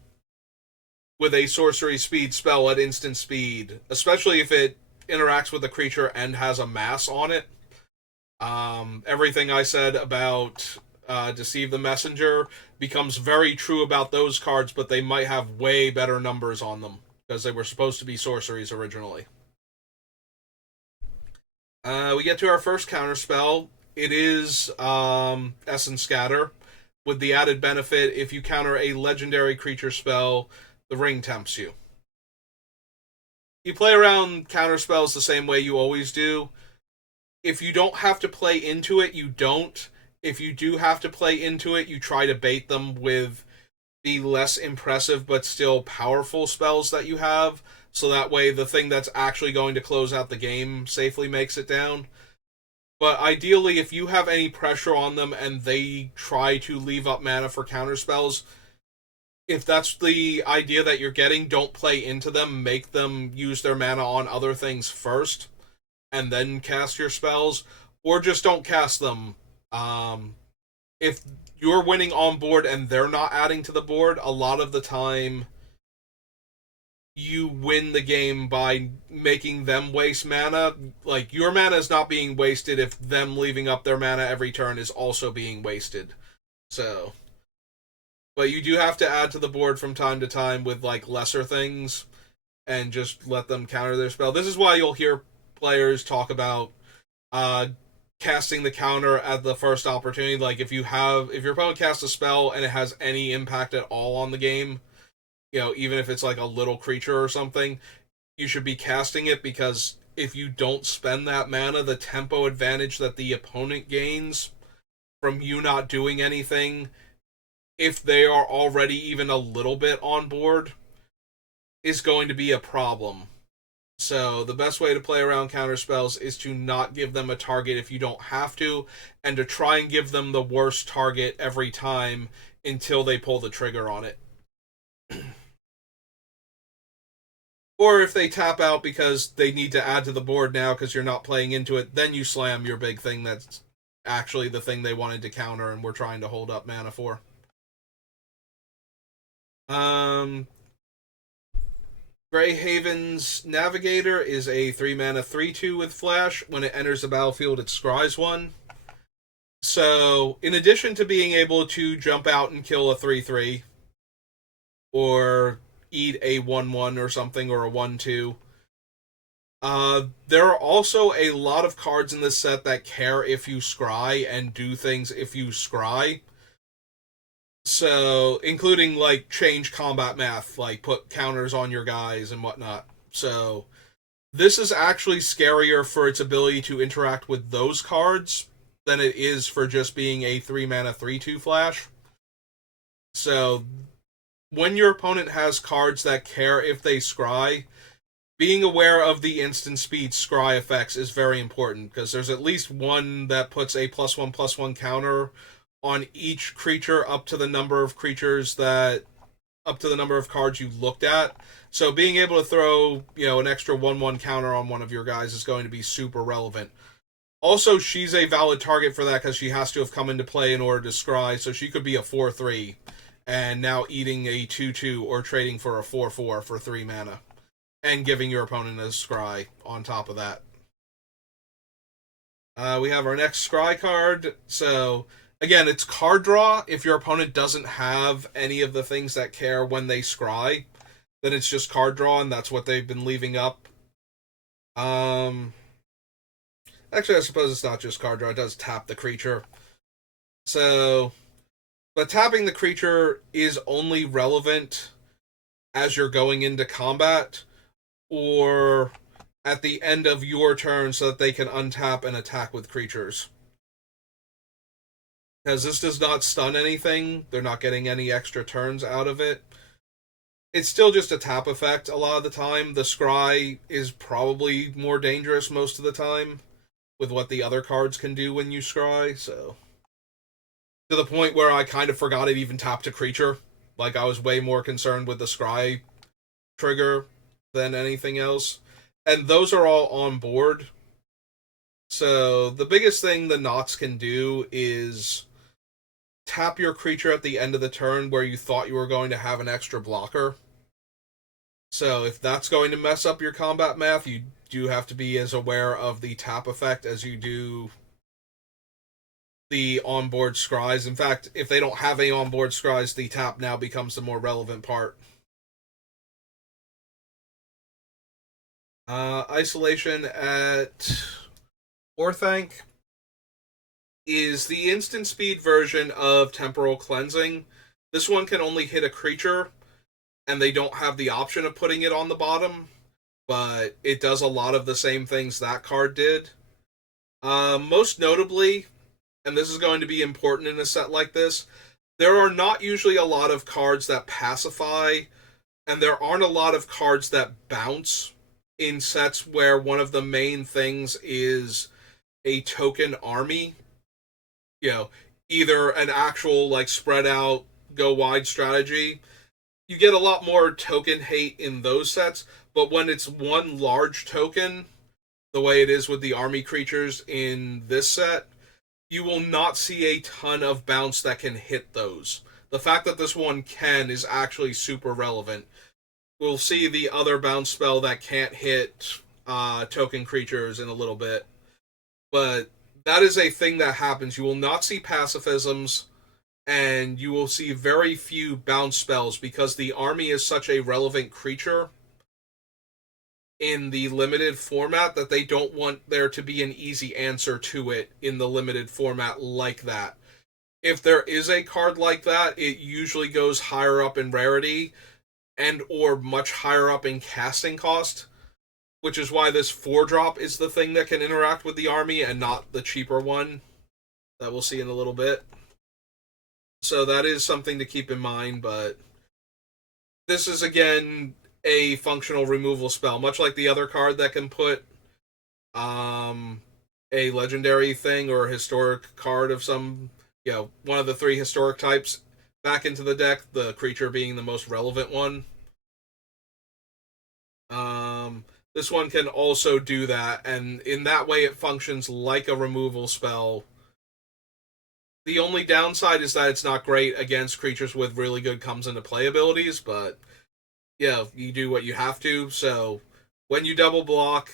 with a sorcery speed spell at instant speed, especially if it interacts with the creature and has a mass on it. Everything I said about Deceive the Messenger becomes very true about those cards, but they might have way better numbers on them because they were supposed to be sorceries originally. We get to our first counterspell. It is Essence Scatter, with the added benefit if you counter a legendary creature spell, the ring tempts you. You play around counterspells the same way you always do. If you don't have to play into it, you don't. If you do have to play into it, you try to bait them with the less impressive but still powerful spells that you have, so that way the thing that's actually going to close out the game safely makes it down. But ideally, if you have any pressure on them and they try to leave up mana for counterspells, if that's the idea that you're getting, don't play into them. Make them use their mana on other things first, and then cast your spells, or just don't cast them. If you're winning on board and they're not adding to the board, a lot of the time you win the game by making them waste mana. Like, your mana is not being wasted if them leaving up their mana every turn is also being wasted. So, but you do have to add to the board from time to time with, like, lesser things and just let them counter their spell. This is why you'll hear players talk about casting the counter at the first opportunity. Like, if your opponent casts a spell and it has any impact at all on the game, even if it's like a little creature or something, you should be casting it, because if you don't spend that mana, the tempo advantage that the opponent gains from you not doing anything, if they are already even a little bit on board, is going to be a problem. So the best way to play around counterspells is to not give them a target if you don't have to, and to try and give them the worst target every time until they pull the trigger on it. Or if they tap out because they need to add to the board now because you're not playing into it, then you slam your big thing that's actually the thing they wanted to counter and we're trying to hold up mana for. Greyhaven's Navigator is a 3-mana 3/2 with Flash. When it enters the battlefield, it scries 1. So, in addition to being able to jump out and kill a 3/3, or eat a 1/1 or something, or a 1/2, there are also a lot of cards in this set that care if you scry and do things if you scry. So, including, like, change combat math, like put counters on your guys and whatnot. So, this is actually scarier for its ability to interact with those cards than it is for just being a 3-mana 3/2 flash. So, when your opponent has cards that care if they scry, being aware of the instant speed scry effects is very important, because there's at least one that puts a +1/+1 counter on each creature up to the number of cards you looked at. So being able to throw, an extra 1/1 counter on one of your guys is going to be super relevant. Also, she's a valid target for that because she has to have come into play in order to scry, so she could be a 4/3 and now eating a 2/2 or trading for a 4/4 for 3 mana and giving your opponent a scry on top of that. We have our next scry card. So, again, it's card draw. If your opponent doesn't have any of the things that care when they scry, then it's just card draw, and that's what they've been leaving up. Actually, I suppose it's not just card draw. It does tap the creature. So, but tapping the creature is only relevant as you're going into combat, or at the end of your turn so that they can untap and attack with creatures. Because this does not stun anything, they're not getting any extra turns out of it. It's still just a tap effect a lot of the time. The scry is probably more dangerous most of the time with what the other cards can do when you scry, so. To the point where I kind of forgot it even tapped a creature. Like, I was way more concerned with the scry trigger than anything else. And those are all on board. So, the biggest thing the knots can do is tap your creature at the end of the turn where you thought you were going to have an extra blocker. So if that's going to mess up your combat math, you do have to be as aware of the tap effect as you do the onboard scries. In fact, if they don't have any onboard scries, the tap now becomes the more relevant part. Isolation at Orthanc is the instant speed version of Temporal Cleansing. This one can only hit a creature, and they don't have the option of putting it on the bottom, but it does a lot of the same things that card did. Most notably, and this is going to be important in a set like this, there are not usually a lot of cards that pacify, and there aren't a lot of cards that bounce in sets where one of the main things is a token army. You know, either an actual, like, spread out, go wide strategy. You get a lot more token hate in those sets, but when it's one large token, the way it is with the army creatures in this set, you will not see a ton of bounce that can hit those. The fact that this one can is actually super relevant. We'll see the other bounce spell that can't hit token creatures in a little bit. But that is a thing that happens. You will not see pacifisms, and you will see very few bounce spells because the army is such a relevant creature in the limited format that they don't want there to be an easy answer to it in the limited format like that. If there is a card like that, it usually goes higher up in rarity and or much higher up in casting cost, which is why this 4-drop is the thing that can interact with the army and not the cheaper one that we'll see in a little bit. So that is something to keep in mind, but this is, again, a functional removal spell, much like the other card that can put a legendary thing or a historic card of some, one of the 3 historic types back into the deck, the creature being the most relevant one. This one can also do that, and in that way it functions like a removal spell. The only downside is that it's not great against creatures with really good comes into play abilities, but yeah, you do what you have to. So when you double block,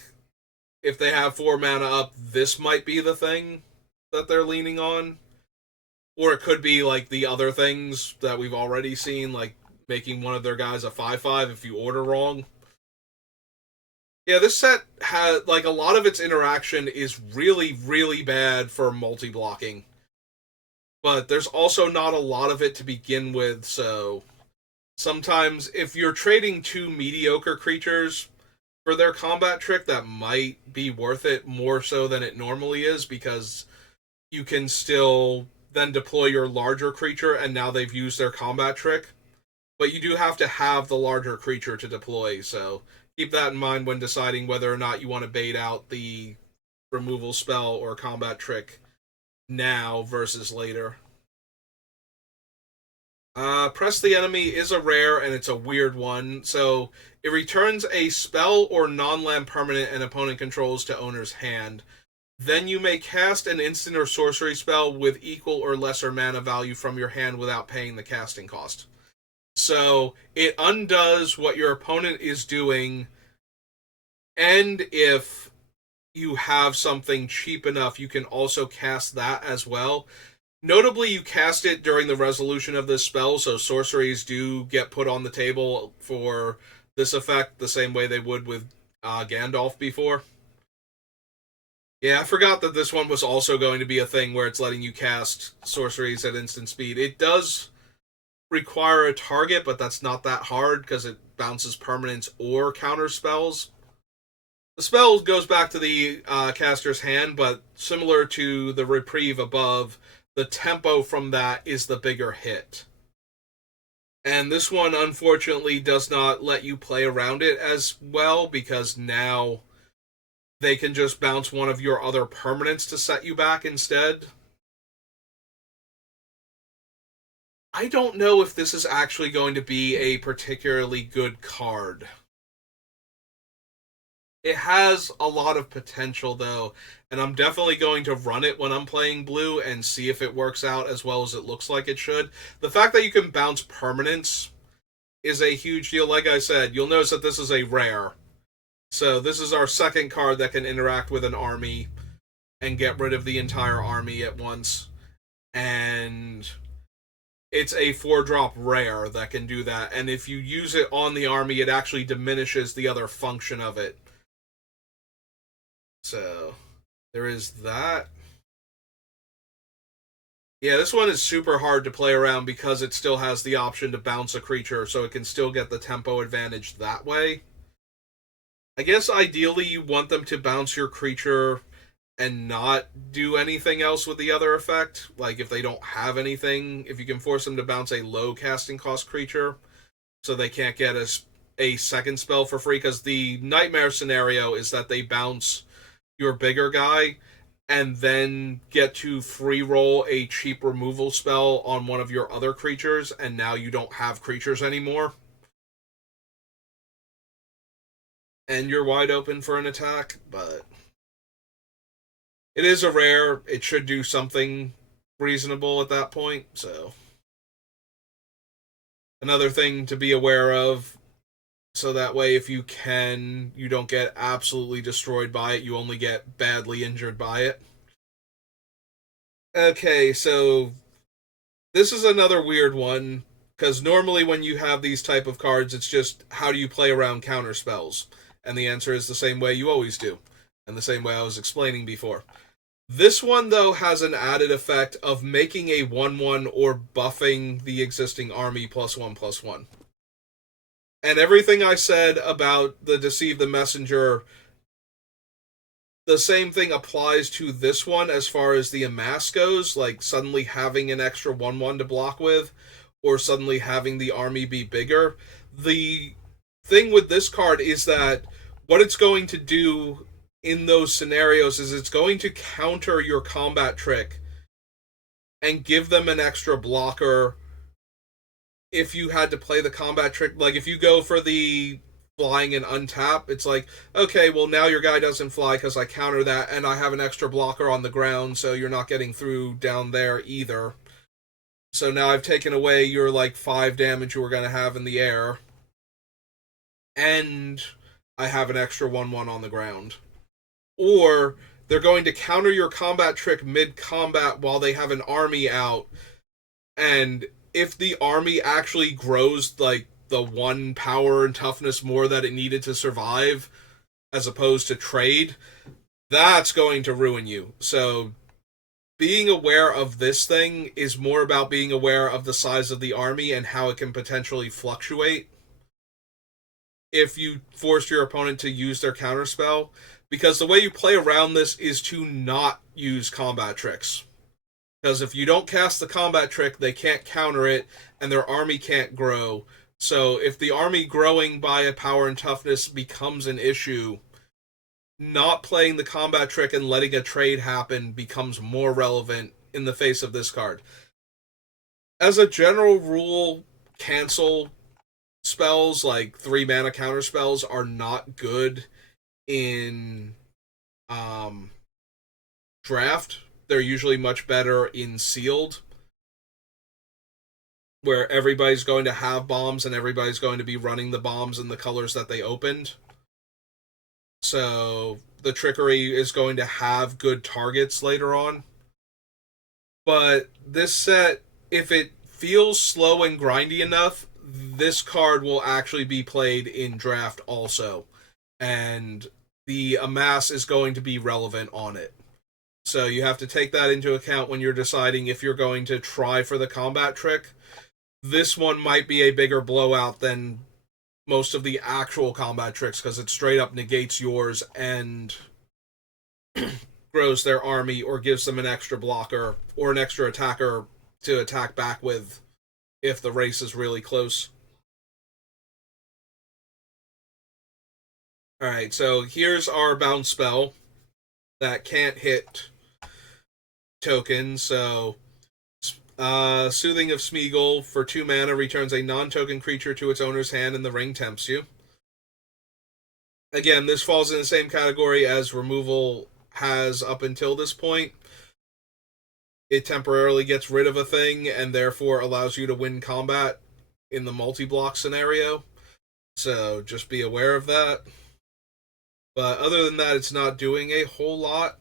if they have 4 mana up, this might be the thing that they're leaning on. Or it could be like the other things that we've already seen, like making one of their guys a 5/5 if you order wrong. Yeah, this set has, like, a lot of its interaction is really, really bad for multi-blocking. But there's also not a lot of it to begin with, so sometimes if you're trading 2 mediocre creatures for their combat trick, that might be worth it more so than it normally is, because you can still then deploy your larger creature and now they've used their combat trick. But you do have to have the larger creature to deploy, so keep that in mind when deciding whether or not you want to bait out the removal spell or combat trick now versus later. Press the Enemy is a rare, and it's a weird one. So it returns a spell or non-land permanent an opponent controls to owner's hand. Then you may cast an instant or sorcery spell with equal or lesser mana value from your hand without paying the casting cost. So it undoes what your opponent is doing, and if you have something cheap enough, you can also cast that as well. Notably, you cast it during the resolution of this spell, so sorceries do get put on the table for this effect the same way they would with Gandalf before. Yeah, I forgot that this one was also going to be a thing where it's letting you cast sorceries at instant speed. It does require a target, but that's not that hard because it bounces permanents or counter spells. The spell goes back to the caster's hand, but similar to the reprieve above, the tempo from that is the bigger hit. And this one, unfortunately, does not let you play around it as well, because now they can just bounce one of your other permanents to set you back instead. I don't know if this is actually going to be a particularly good card. It has a lot of potential, though, and I'm definitely going to run it when I'm playing blue and see if it works out as well as it looks like it should. The fact that you can bounce permanents is a huge deal. Like I said, you'll notice that this is a rare. So this is our second card that can interact with an army and get rid of the entire army at once. And it's a 4-drop rare that can do that. And if you use it on the army, it actually diminishes the other function of it. So there is that. Yeah, this one is super hard to play around because it still has the option to bounce a creature, so it can still get the tempo advantage that way. I guess ideally you want them to bounce your creature and not do anything else with the other effect. Like if they don't have anything, if you can force them to bounce a low casting cost creature so they can't get a second spell for free, because the nightmare scenario is that they bounce your bigger guy and then get to free roll a cheap removal spell on one of your other creatures, and now you don't have creatures anymore. And you're wide open for an attack, but it is a rare. It should do something reasonable at that point, so. Another thing to be aware of, so that way if you can, you don't get absolutely destroyed by it, you only get badly injured by it. Okay, so this is another weird one, because normally when you have these type of cards, it's just how do you play around counter spells? And the answer is the same way you always do, and the same way I was explaining before. This one, though, has an added effect of making a 1/1 or buffing the existing army +1/+1. And everything I said about the Deceive the Messenger, the same thing applies to this one as far as the amass goes, like suddenly having an extra 1/1 to block with, or suddenly having the army be bigger. The thing with this card is that what it's going to do in those scenarios is it's going to counter your combat trick and give them an extra blocker if you had to play the combat trick. Like if you go for the flying and untap, it's like, okay, well now your guy doesn't fly because I counter that and I have an extra blocker on the ground, so you're not getting through down there either. So now I've taken away your like 5 damage you were going to have in the air, and I have an extra 1/1 on the ground. Or they're going to counter your combat trick mid-combat while they have an army out, and if the army actually grows like the 1 power and toughness more that it needed to survive, as opposed to trade, that's going to ruin you. So being aware of this thing is more about being aware of the size of the army and how it can potentially fluctuate if you forced your opponent to use their counterspell, because the way you play around this is to not use combat tricks. Because if you don't cast the combat trick, they can't counter it, and their army can't grow. So if the army growing by a power and toughness becomes an issue, not playing the combat trick and letting a trade happen becomes more relevant in the face of this card. As a general rule, cancel spells, like 3 mana counter spells, are not good in draft. They're usually much better in sealed, where everybody's going to have bombs and everybody's going to be running the bombs in the colors that they opened. So the trickery is going to have good targets later on. But this set, if it feels slow and grindy enough, this card will actually be played in draft also. And the amass is going to be relevant on it. So you have to take that into account when you're deciding if you're going to try for the combat trick. This one might be a bigger blowout than most of the actual combat tricks, because it straight up negates yours and grows their army or gives them an extra blocker or an extra attacker to attack back with if the race is really close. Alright, so here's our bounce spell that can't hit tokens. So Soothing of Smeagol for 2 mana returns a non-token creature to its owner's hand and the ring tempts you. Again, this falls in the same category as removal has up until this point. It temporarily gets rid of a thing and therefore allows you to win combat in the multi-block scenario. So just be aware of that. But other than that, it's not doing a whole lot.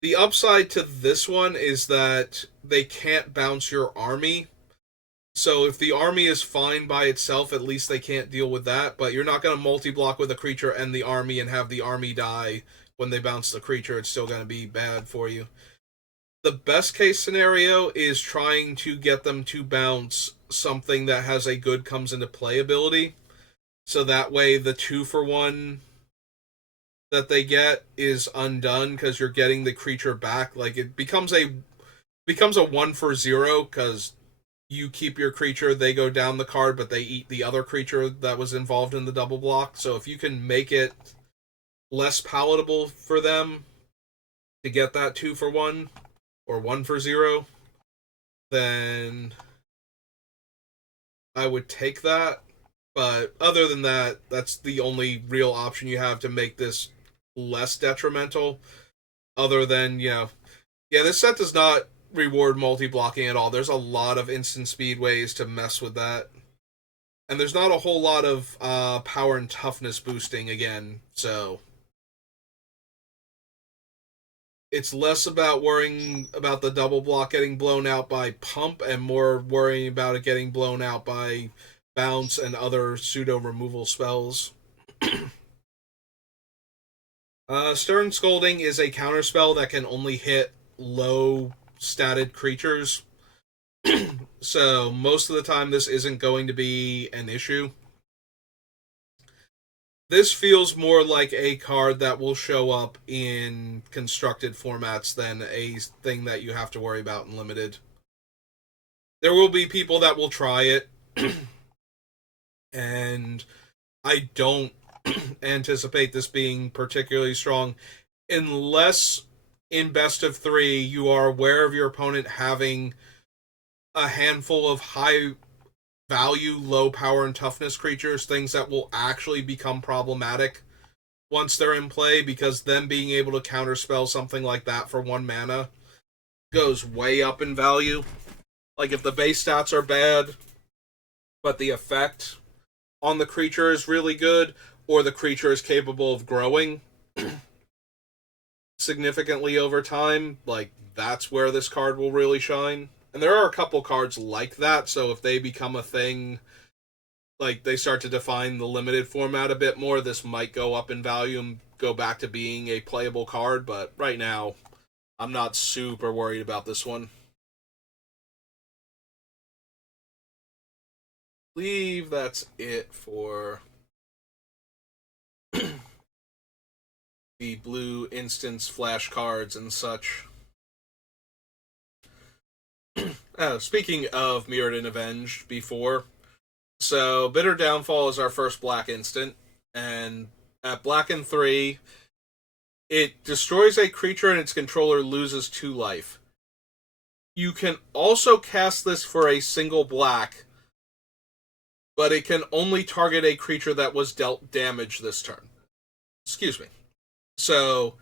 The upside to this one is that they can't bounce your army. So if the army is fine by itself, at least they can't deal with that. But you're not going to multi-block with a creature and the army and have the army die when they bounce the creature. It's still going to be bad for you. The best case scenario is trying to get them to bounce something that has a good comes into play ability. So that way the 2-for-1 that they get is undone because you're getting the creature back. Like it becomes a 1-for-0 because you keep your creature, they go down the card, but they eat the other creature that was involved in the double block. So if you can make it less palatable for them to get that 2-for-1 or 1-for-0, then I would take that. But other than that, that's the only real option you have to make this less detrimental. Other than, this set does not reward multi-blocking at all. There's a lot of instant speed ways to mess with that. And there's not a whole lot of power and toughness boosting again, so it's less about worrying about the double block getting blown out by pump and more worrying about it getting blown out by bounce and other pseudo removal spells. Stern Scolding is a counterspell that can only hit low statted creatures. So most of the time this isn't going to be an issue. This feels more like a card that will show up in constructed formats than a thing that you have to worry about in limited. There will be people that will try it, and I don't anticipate this being particularly strong unless in best of 3 you are aware of your opponent having a handful of high value, low power and toughness creatures, things that will actually become problematic once they're in play, because them being able to counterspell something like that for 1 mana goes way up in value. Like if the base stats are bad, but the effect on the creature is really good, or the creature is capable of growing significantly over time, like that's where this card will really shine. And there are a couple cards like that, so if they become a thing, like they start to define the limited format a bit more, this might go up in value and go back to being a playable card, but right now, I'm not super worried about this one. I believe that's it for the blue instance flashcards and such. Speaking of Mirrored and Avenged before, so Bitter Downfall is our first black instant, and at black and 3, it destroys a creature and its controller loses 2 life. You can also cast this for a single black, but it can only target a creature that was dealt damage this turn. Excuse me. So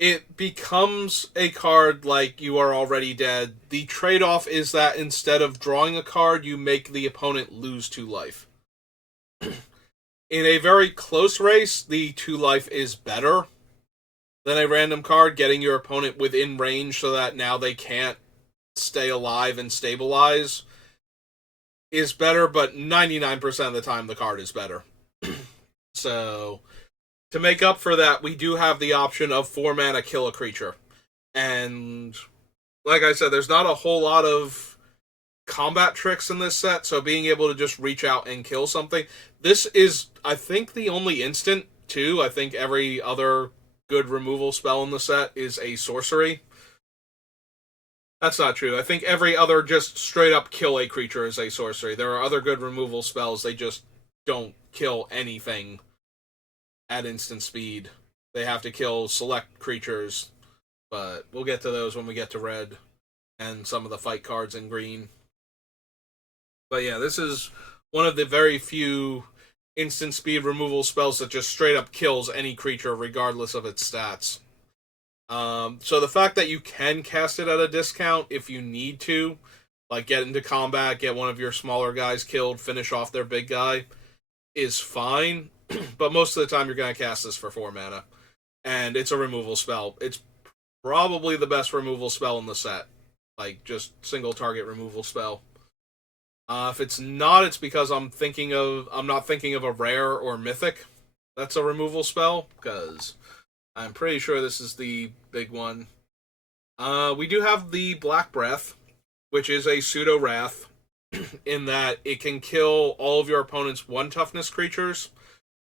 it becomes a card like You Are Already Dead. The trade-off is that instead of drawing a card, you make the opponent lose 2 life. In a very close race, the 2 life is better than a random card, getting your opponent within range so that now they can't stay alive and stabilize is better, but 99% of the time the card is better. So to make up for that, we do have the option of 4 mana kill a creature. And like I said, there's not a whole lot of combat tricks in this set, so being able to just reach out and kill something. This is, I think, the only instant, too. I think every other good removal spell in the set is a sorcery. That's not true. I think every other just straight up kill a creature is a sorcery. There are other good removal spells, they just don't kill anything at instant speed. They have to kill select creatures, but we'll get to those when we get to red and some of the fight cards in green. But yeah, this is one of the very few instant speed removal spells that just straight up kills any creature regardless of its stats. So the fact that you can cast it at a discount if you need to, like get into combat, get one of your smaller guys killed, finish off their big guy, is fine. But most of the time you're going to cast this for 4 mana. And it's a removal spell. It's probably the best removal spell in the set. Like, just single target removal spell. If it's not, it's because I'm not thinking of a rare or mythic that's a removal spell, because I'm pretty sure this is the big one. We do have the Black Breath, which is a pseudo wrath, in that it can kill all of your opponent's 1 toughness creatures,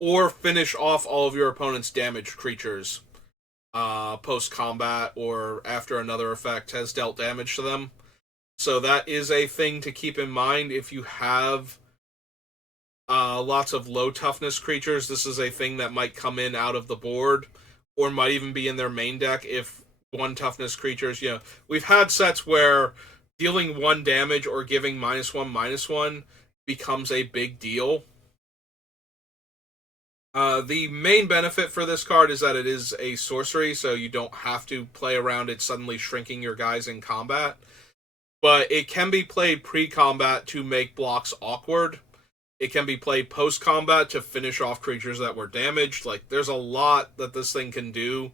or finish off all of your opponent's damaged creatures post combat or after another effect has dealt damage to them. So that is a thing to keep in mind if you have lots of low toughness creatures. This is a thing that might come in out of the board, or might even be in their main deck if 1 toughness creatures, we've had sets where dealing 1 damage or giving -1/-1 becomes a big deal. The main benefit for this card is that it is a sorcery, so you don't have to play around it suddenly shrinking your guys in combat. But it can be played pre-combat to make blocks awkward. It can be played post-combat to finish off creatures that were damaged. Like, there's a lot that this thing can do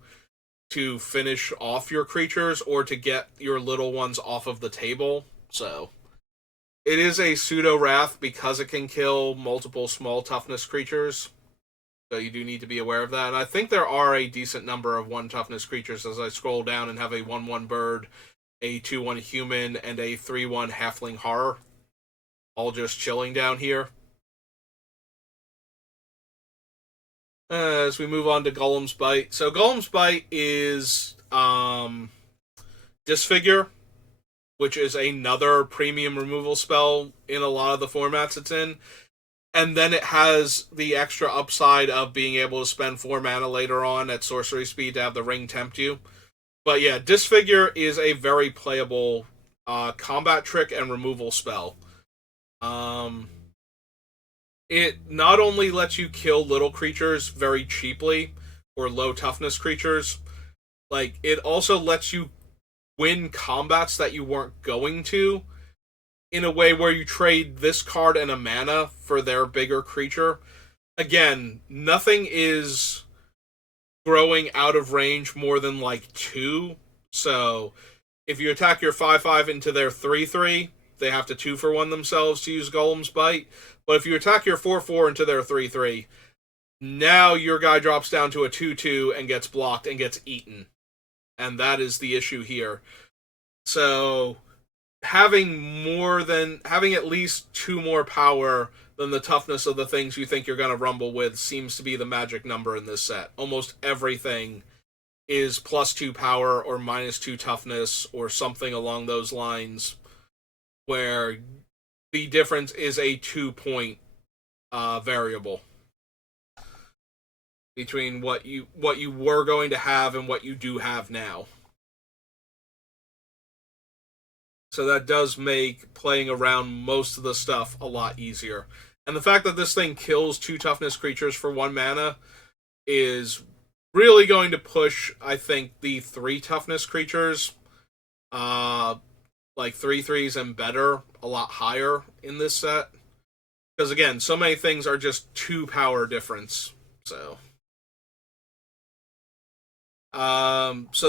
to finish off your creatures or to get your little ones off of the table. So, it is a pseudo-wrath because it can kill multiple small toughness creatures. So you do need to be aware of that. And I think there are a decent number of 1 toughness creatures as I scroll down and have a 1/1 bird, a 2/1 human, and a 3/1 halfling horror. All just chilling down here. As we move on to Golem's Bite. So Golem's Bite is Disfigure, which is another premium removal spell in a lot of the formats it's in. And then it has the extra upside of being able to spend 4 mana later on at sorcery speed to have the ring tempt you. But yeah, Disfigure is a very playable combat trick and removal spell. It not only lets you kill little creatures very cheaply, or low toughness creatures, like, it also lets you win combats that you weren't going to, in a way where you trade this card and a mana for their bigger creature. Again, nothing is growing out of range more than like 2. So if you attack your 5/5 into their 3/3, they have to 2-for-1 themselves to use Golem's Bite. But if you attack your 4/4 into their 3/3, now your guy drops down to a 2/2 and gets blocked and gets eaten. And that is the issue here. So having at least 2 more power than the toughness of the things you think you're going to rumble with seems to be the magic number in this set. Almost everything is +2 power or -2 toughness or something along those lines, where the difference is a 2-point variable between what you were going to have and what you do have now. So that does make playing around most of the stuff a lot easier. And the fact that this thing kills 2 toughness creatures for 1 mana is really going to push, I think, the 3 toughness creatures, like 3/3s and better, a lot higher in this set. Because again, so many things are just 2 power difference. So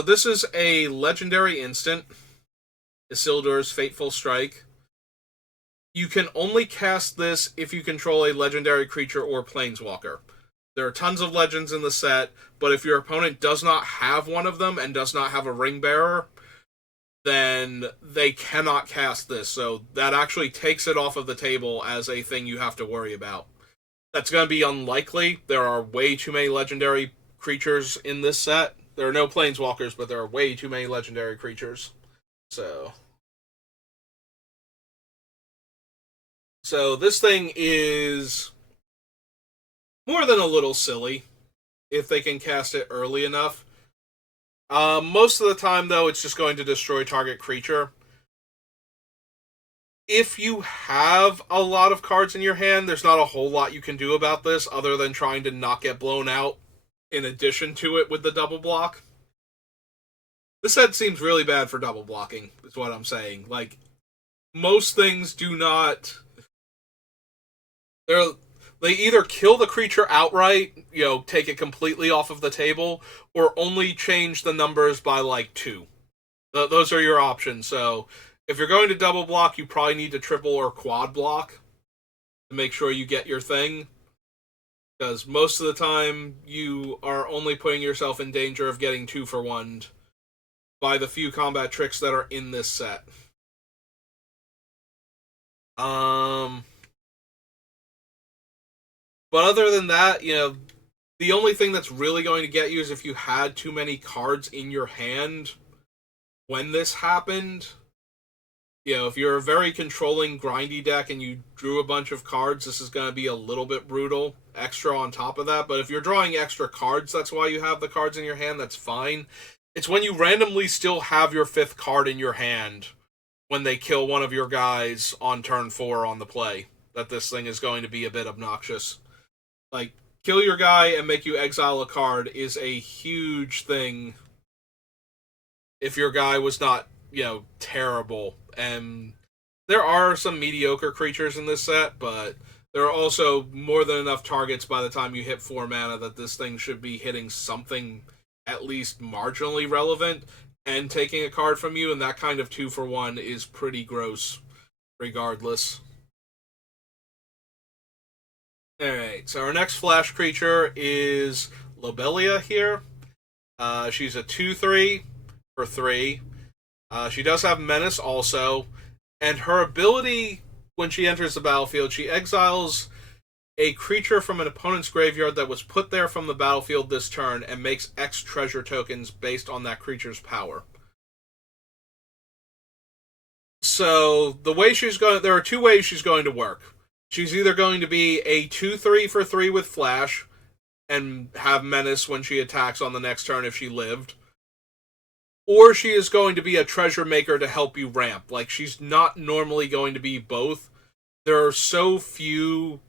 this is a legendary instant, Isildur's Fateful Strike. You can only cast this if you control a legendary creature or planeswalker. There are tons of legends in the set, but if your opponent does not have one of them and does not have a ring bearer, then they cannot cast this. So that actually takes it off of the table as a thing you have to worry about. That's going to be unlikely. There are way too many legendary creatures in this set. There are no planeswalkers, but there are way too many legendary creatures. So this thing is more than a little silly if they can cast it early enough. Most of the time, though, it's just going to destroy target creature. If you have a lot of cards in your hand, there's not a whole lot you can do about this other than trying to not get blown out in addition to it with the double block. This set seems really bad for double blocking, is what I'm saying. Like, most things do not. They're, they either kill the creature outright, take it completely off of the table, or only change the numbers by like 2. Those are your options. So if you're going to double block, you probably need to triple or quad block to make sure you get your thing. Because most of the time, you are only putting yourself in danger of getting 2 for 1 by the few combat tricks that are in this set. But other than that, the only thing that's really going to get you is if you had too many cards in your hand when this happened. If you're a very controlling, grindy deck and you drew a bunch of cards, this is going to be a little bit brutal, extra on top of that. But if you're drawing extra cards, that's why you have the cards in your hand, that's fine. It's when you randomly still have your 5th card in your hand when they kill one of your guys on turn 4 on the play that this thing is going to be a bit obnoxious. Like, kill your guy and make you exile a card is a huge thing if your guy was not, terrible. And there are some mediocre creatures in this set, but there are also more than enough targets by the time you hit 4 mana that this thing should be hitting something at least marginally relevant and taking a card from you, and that kind of 2 for 1 is pretty gross regardless. Alright, so our next flash creature is Lobelia here. She's a 2/3 for 3. She does have Menace also, and her ability when she enters the battlefield, she exiles a creature from an opponent's graveyard that was put there from the battlefield this turn and makes X treasure tokens based on that creature's power. So the way there are 2 ways she's going to work. She's either going to be a 2/3 for 3 with Flash and have Menace when she attacks on the next turn if she lived, or she is going to be a treasure maker to help you ramp. Like, she's not normally going to be both. There are so few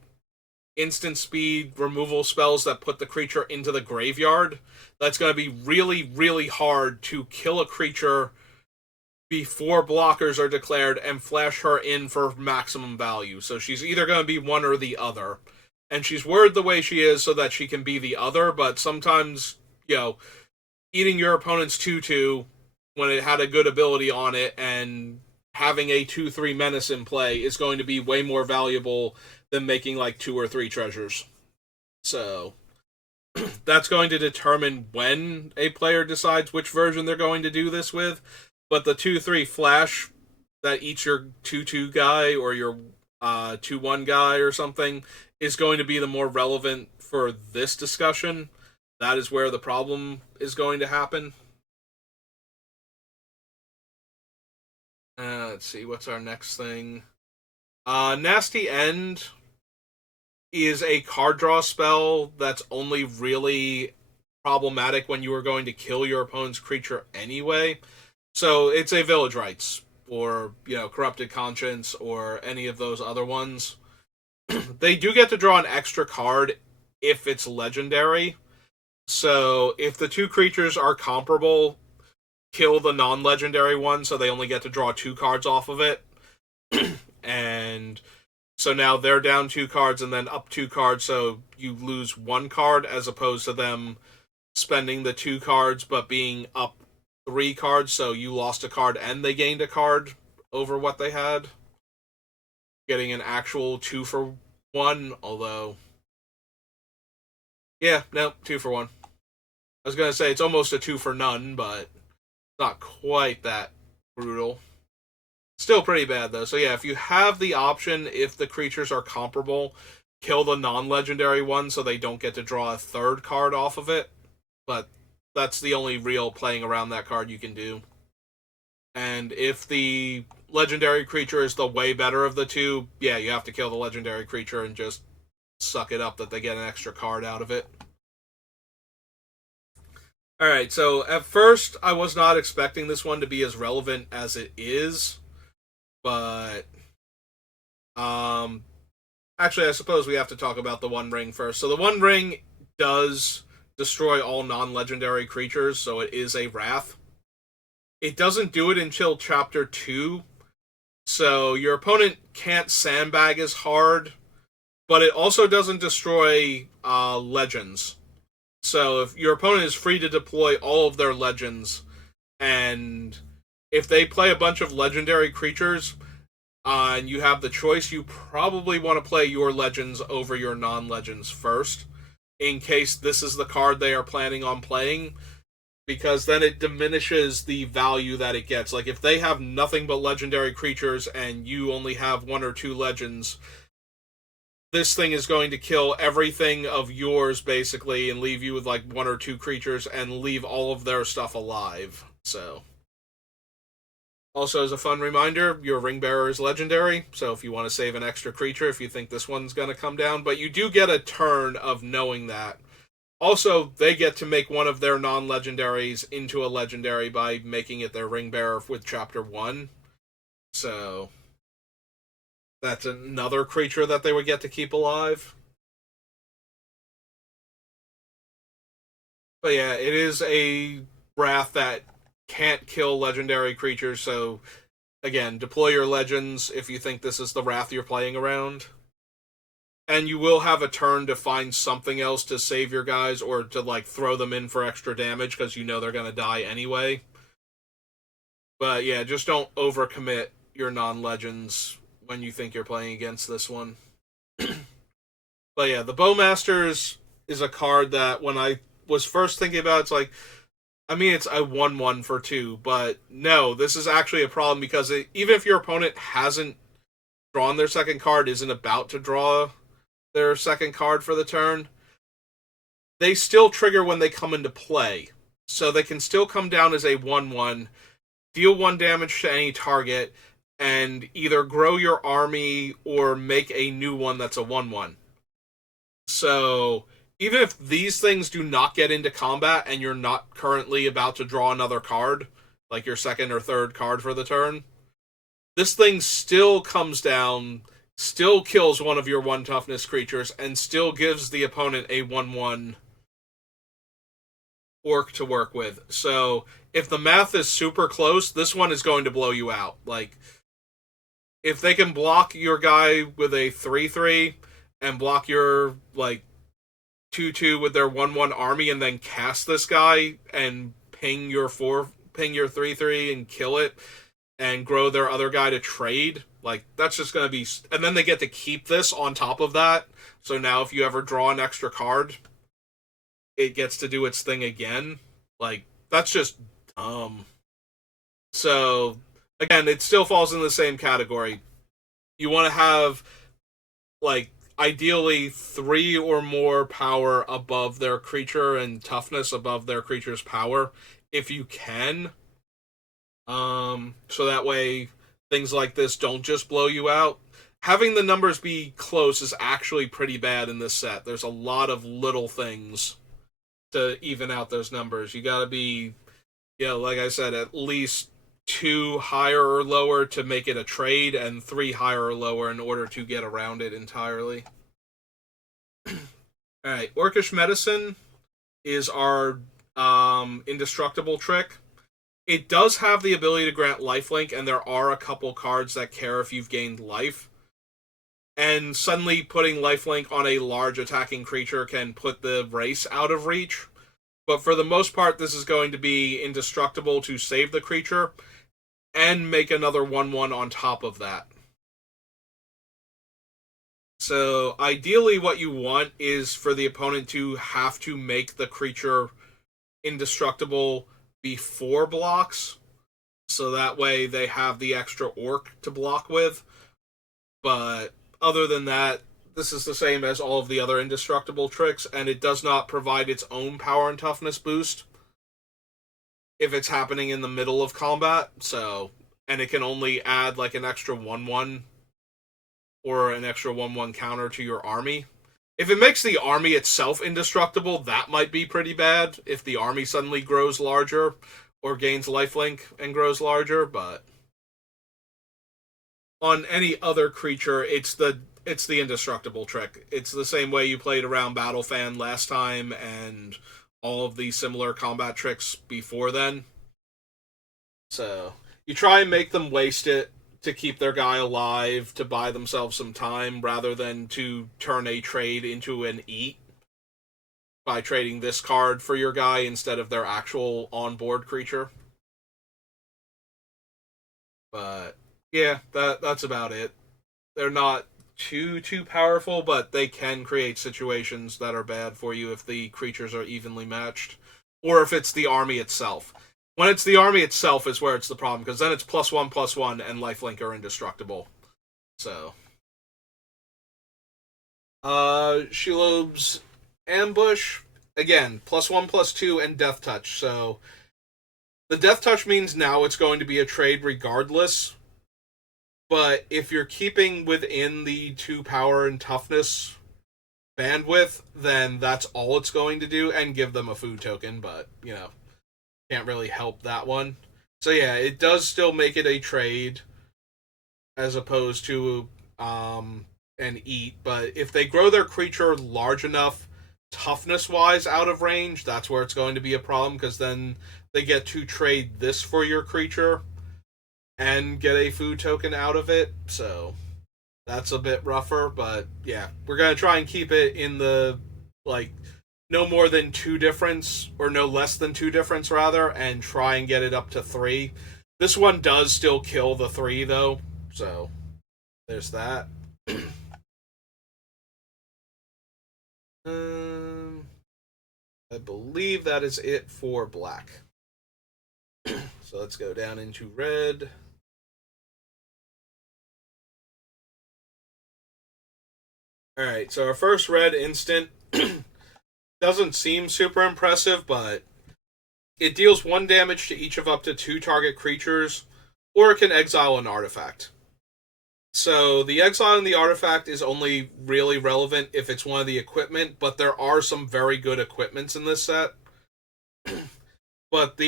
instant speed removal spells that put the creature into the graveyard that's going to be really, really hard to kill a creature before blockers are declared and flash her in for maximum value. So she's either going to be one or the other. And she's worded the way she is so that she can be the other, but sometimes, eating your opponent's 2/2 when it had a good ability on it and having a 2/3 menace in play is going to be way more valuable than making like 2 or 3 treasures. So that's going to determine when a player decides which version they're going to do this with. But the 2/3 flash that eats your 2/2 guy or your 2/1 guy or something is going to be the more relevant for this discussion. That is where the problem is going to happen. Let's see, what's our next thing? Nasty End is a card draw spell that's only really problematic when you are going to kill your opponent's creature anyway. So it's a Village Rites, or, Corrupted Conscience, or any of those other ones. They do get to draw an extra card if it's legendary. So if the 2 creatures are comparable, kill the non-legendary one so they only get to draw 2 cards off of it. And so now they're down 2 cards and then up 2 cards, so you lose 1 card as opposed to them spending the 2 cards but being up 3 cards, so you lost a card and they gained a card over what they had. Getting an actual 2 for 1, although... Yeah, no, 2 for 1. I was going to say it's almost a 2 for none, but not quite that brutal. Still pretty bad, though. So yeah, if you have the option, if the creatures are comparable, kill the non-legendary one so they don't get to draw a 3rd card off of it. But that's the only real playing around that card you can do. And if the legendary creature is the way better of the 2, yeah, you have to kill the legendary creature and just suck it up that they get an extra card out of it. Alright, so at first I was not expecting this one to be as relevant as it is, but actually I suppose we have to talk about the One Ring first. So the One Ring does destroy all non-legendary creatures, so it is a Wrath. It doesn't do it until Chapter 2, So your opponent can't sandbag as hard, but it also doesn't destroy legends. So if your opponent is free to deploy all of their legends, and if they play a bunch of legendary creatures, and you have the choice, you probably want to play your legends over your non-legends first, in case this is the card they are planning on playing, because then it diminishes the value that it gets. Like, if they have nothing but legendary creatures and you only have one or two legends, this thing is going to kill everything of yours, basically, and leave you with, like, one or two creatures and leave all of their stuff alive. So, also, as a fun reminder, your Ring Bearer is legendary, so if you want to save an extra creature, if you think this one's going to come down, but you do get a turn of knowing that. Also, they get to make one of their non-legendaries into a legendary by making it their Ring Bearer with Chapter 1. So, that's another creature that they would get to keep alive. But yeah, it is a Wrath that can't kill legendary creatures, so again, deploy your legends if you think this is the Wrath you're playing around. And you will have a turn to find something else to save your guys, or to, like, throw them in for extra damage because you know they're going to die anyway. But yeah, just don't overcommit your non-legends when you think you're playing against this one. But yeah, the Bowmasters is a card that when I was first thinking about, it's like, I mean, it's a 1/1 for 2, but no, this is actually a problem because even if your opponent hasn't drawn their second card, isn't about to draw their second card for the turn, they still trigger when they come into play. So they can still come down as a 1/1, deal 1 damage to any target, and either grow your army or make a new one that's a 1/1. So even if these things do not get into combat and you're not currently about to draw another card, like your second or third card for the turn, this thing still comes down, still kills one of your 1 toughness creatures, and still gives the opponent a 1/1 orc to work with. So if the math is super close, this one is going to blow you out. Like, if they can block your guy with a 3/3 and block your, like, 2/2 with their 1/1 army, and then cast this guy and ping your 3/3 and kill it, and grow their other guy to trade, like, that's just going to be. And then they get to keep this on top of that. So now if you ever draw an extra card, it gets to do its thing again. Like, that's just dumb. So again, it still falls in the same category. You want to have, like, ideally 3 or more power above their creature and toughness above their creature's power if you can. So that way things like this don't just blow you out. Having the numbers be close is actually pretty bad in this set. There's a lot of little things to even out those numbers. You gotta be, like I said, at least 2 higher or lower to make it a trade, and 3 higher or lower in order to get around it entirely. Alright, Orcish Medicine is our indestructible trick. It does have the ability to grant lifelink, and there are a couple cards that care if you've gained life. And suddenly putting lifelink on a large attacking creature can put the race out of reach. But for the most part, this is going to be indestructible to save the creature, and make another 1/1 on top of that. So ideally what you want is for the opponent to have to make the creature indestructible before blocks, so that way they have the extra orc to block with. But other than that, this is the same as all of the other indestructible tricks, and it does not provide its own power and toughness boost if it's happening in the middle of combat. So, and it can only add, like, an extra 1/1 or an extra 1/1 counter to your army. If it makes the army itself indestructible, that might be pretty bad, if the army suddenly grows larger or gains lifelink and grows larger, but on any other creature, it's the indestructible trick. It's the same way you played around Battlefan last time and all of the similar combat tricks before then. So, you try and make them waste it, to keep their guy alive, to buy themselves some time, rather than to turn a trade into an eat by trading this card for your guy instead of their actual on-board creature. But yeah, that's about it. They're not too powerful, but they can create situations that are bad for you if the creatures are evenly matched, or if it's the army itself. When it's the army itself is where it's the problem, because then it's +1/+1 and lifelink are indestructible. So, Shelob's ambush again +1/+2 and death touch. So the death touch means now it's going to be a trade regardless. But if you're keeping within the 2 power and toughness bandwidth, then that's all it's going to do, and give them a food token, but, can't really help that one. So yeah, it does still make it a trade, as opposed to an eat, but if they grow their creature large enough, toughness-wise, out of range, that's where it's going to be a problem, because then they get to trade this for your creature, and get a food token out of it, so that's a bit rougher, but yeah, we're going to try and keep it in the, no more than 2 difference, or no less than 2 difference, rather, and try and get it up to 3. This one does still kill the 3, though, so there's that. I believe that is it for black. So let's go down into red. Alright, so our first red instant doesn't seem super impressive, but it deals 1 damage to each of up to 2 target creatures, or it can exile an artifact. So the exiling the artifact is only really relevant if it's one of the equipment, but there are some very good equipments in this set. But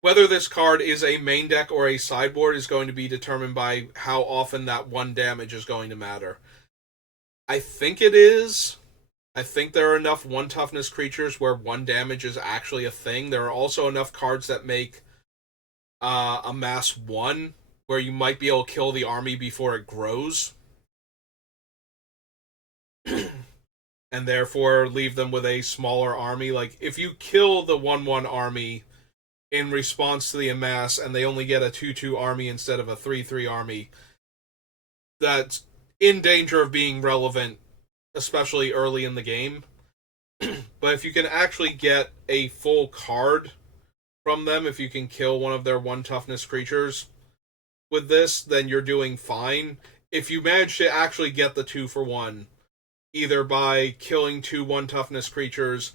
whether this card is a main deck or a sideboard is going to be determined by how often that 1 damage is going to matter. I think it is. I think there are enough 1 toughness creatures where 1 damage is actually a thing. There are also enough cards that make amass 1, where you might be able to kill the army before it grows. And therefore leave them with a smaller army. Like, if you kill the 1/1 army in response to the amass, and they only get a 2/2 army instead of a 3/3 army, that's in danger of being relevant, especially early in the game. But if you can actually get a full card from them, if you can kill one of their 1 toughness creatures with this, then you're doing fine. If you manage to actually get the 2 for 1, either by killing 2 1 toughness creatures,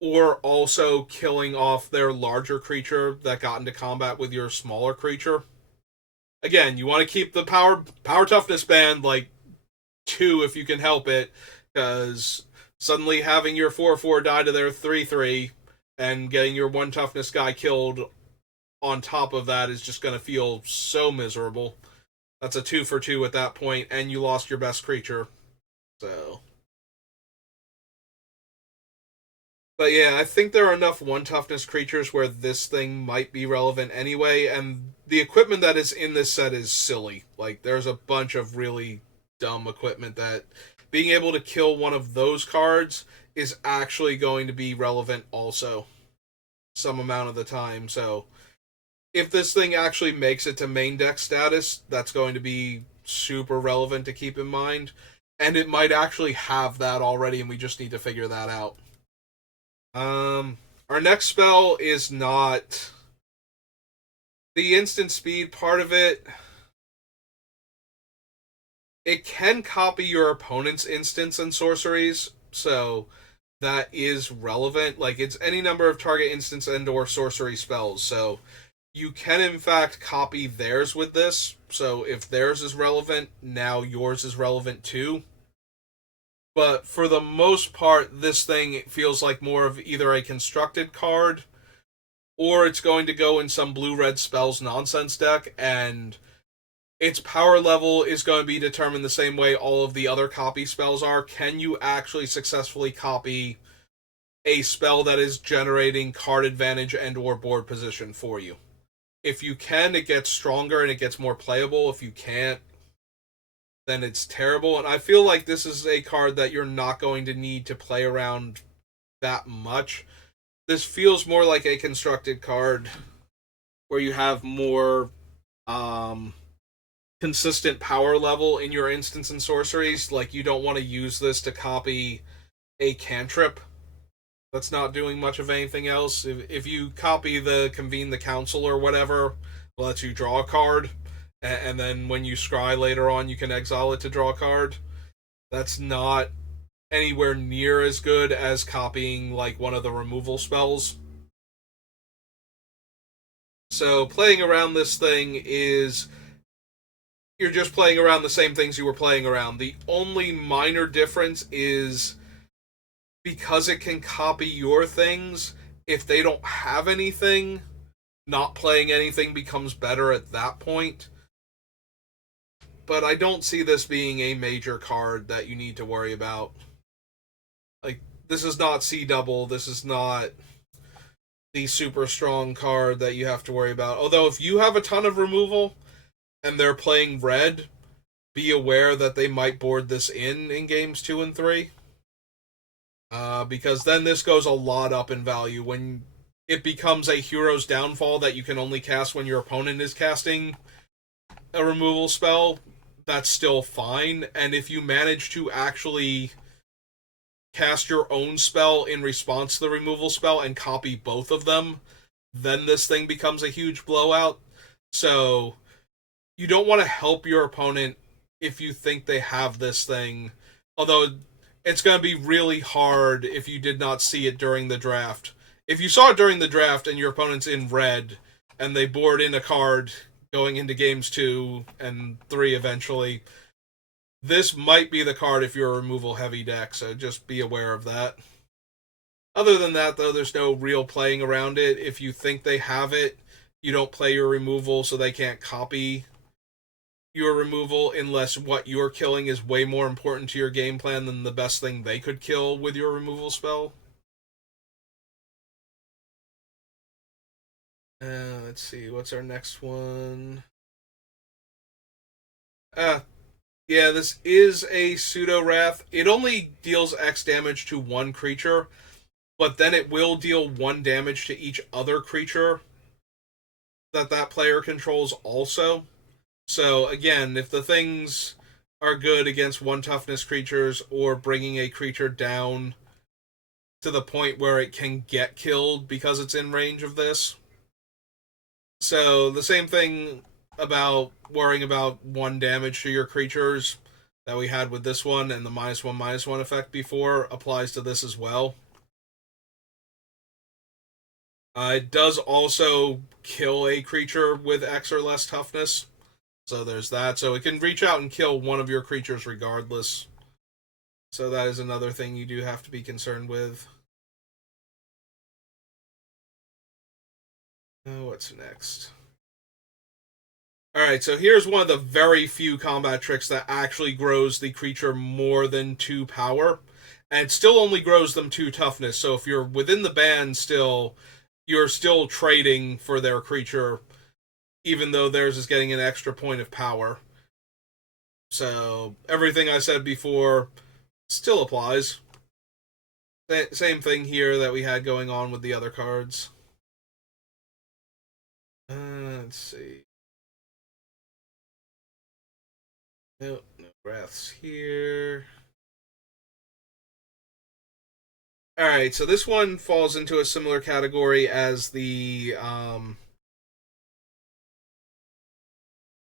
or also killing off their larger creature that got into combat with your smaller creature. Again, you want to keep the power toughness band 2 if you can help it, because suddenly having your 4/4 die to their 3/3 and getting your 1 toughness guy killed on top of that is just going to feel so miserable. That's a 2 for 2 at that point, and you lost your best creature. So, but yeah, I think there are enough 1 toughness creatures where this thing might be relevant anyway, and the equipment that is in this set is silly. There's a bunch of really dumb equipment that being able to kill one of those cards is actually going to be relevant also some amount of the time. So if this thing actually makes it to main deck status, that's going to be super relevant to keep in mind. And it might actually have that already, and we just need to figure that out. Our next spell is not the instant speed part of it. It can copy your opponent's instants and sorceries, so that is relevant. It's any number of target instants and or sorcery spells, so you can in fact copy theirs with this. So if theirs is relevant, now yours is relevant too. But for the most part, this thing feels like more of either a constructed card, or it's going to go in some blue-red spells nonsense deck, and its power level is going to be determined the same way all of the other copy spells are. Can you actually successfully copy a spell that is generating card advantage and or board position for you? If you can, it gets stronger and it gets more playable. If you can't, then it's terrible. And I feel like this is a card that you're not going to need to play around that much. This feels more like a constructed card where you have more um, consistent power level in your instants and sorceries. Like, you don't want to use this to copy a cantrip that's not doing much of anything else. If you copy the Convene the Council or whatever, it lets you draw a card, and then when you scry later on, you can exile it to draw a card. That's not anywhere near as good as copying like one of the removal spells. So playing around this thing is you're just playing around the same things you were playing around. The only minor difference is because it can copy your things, if they don't have anything, not playing anything becomes better at that point. But I don't see this being a major card that you need to worry about. Like, this is not C double, this is not the super strong card that you have to worry about. Although, if you have a ton of removal and they're playing red, be aware that they might board this in games 2 and 3. Because then this goes a lot up in value. When it becomes a hero's downfall that you can only cast when your opponent is casting a removal spell, that's still fine. And if you manage to actually cast your own spell in response to the removal spell and copy both of them, then this thing becomes a huge blowout. So you don't want to help your opponent if you think they have this thing. Although it's going to be really hard if you did not see it during the draft. If you saw it during the draft and your opponent's in red and they board in a card going into games 2 and 3 eventually, this might be the card if you're a removal heavy deck, so just be aware of that. Other than that, though, there's no real playing around it. If you think they have it, you don't play your removal so they can't copy your removal unless what you're killing is way more important to your game plan than the best thing they could kill with your removal spell. Let's see, what's our next one? Yeah, this is a pseudo wrath. It only deals X damage to one creature, but then it will deal 1 damage to each other creature that player controls also. So again, if the things are good against 1 toughness creatures or bringing a creature down to the point where it can get killed because it's in range of this. So the same thing about worrying about 1 damage to your creatures that we had with this one and the -1/-1 effect before applies to this as well. It does also kill a creature with X or less toughness. So there's that. So it can reach out and kill one of your creatures regardless. So that is another thing you do have to be concerned with. What's next? Alright, so here's one of the very few combat tricks that actually grows the creature more than 2 power. And it still only grows them 2 toughness. So if you're within the band still, you're still trading for their creature, even though theirs is getting an extra point of power. So everything I said before still applies. Same thing here that we had going on with the other cards. Let's see. Nope, no wraths here. Alright, so this one falls into a similar category as the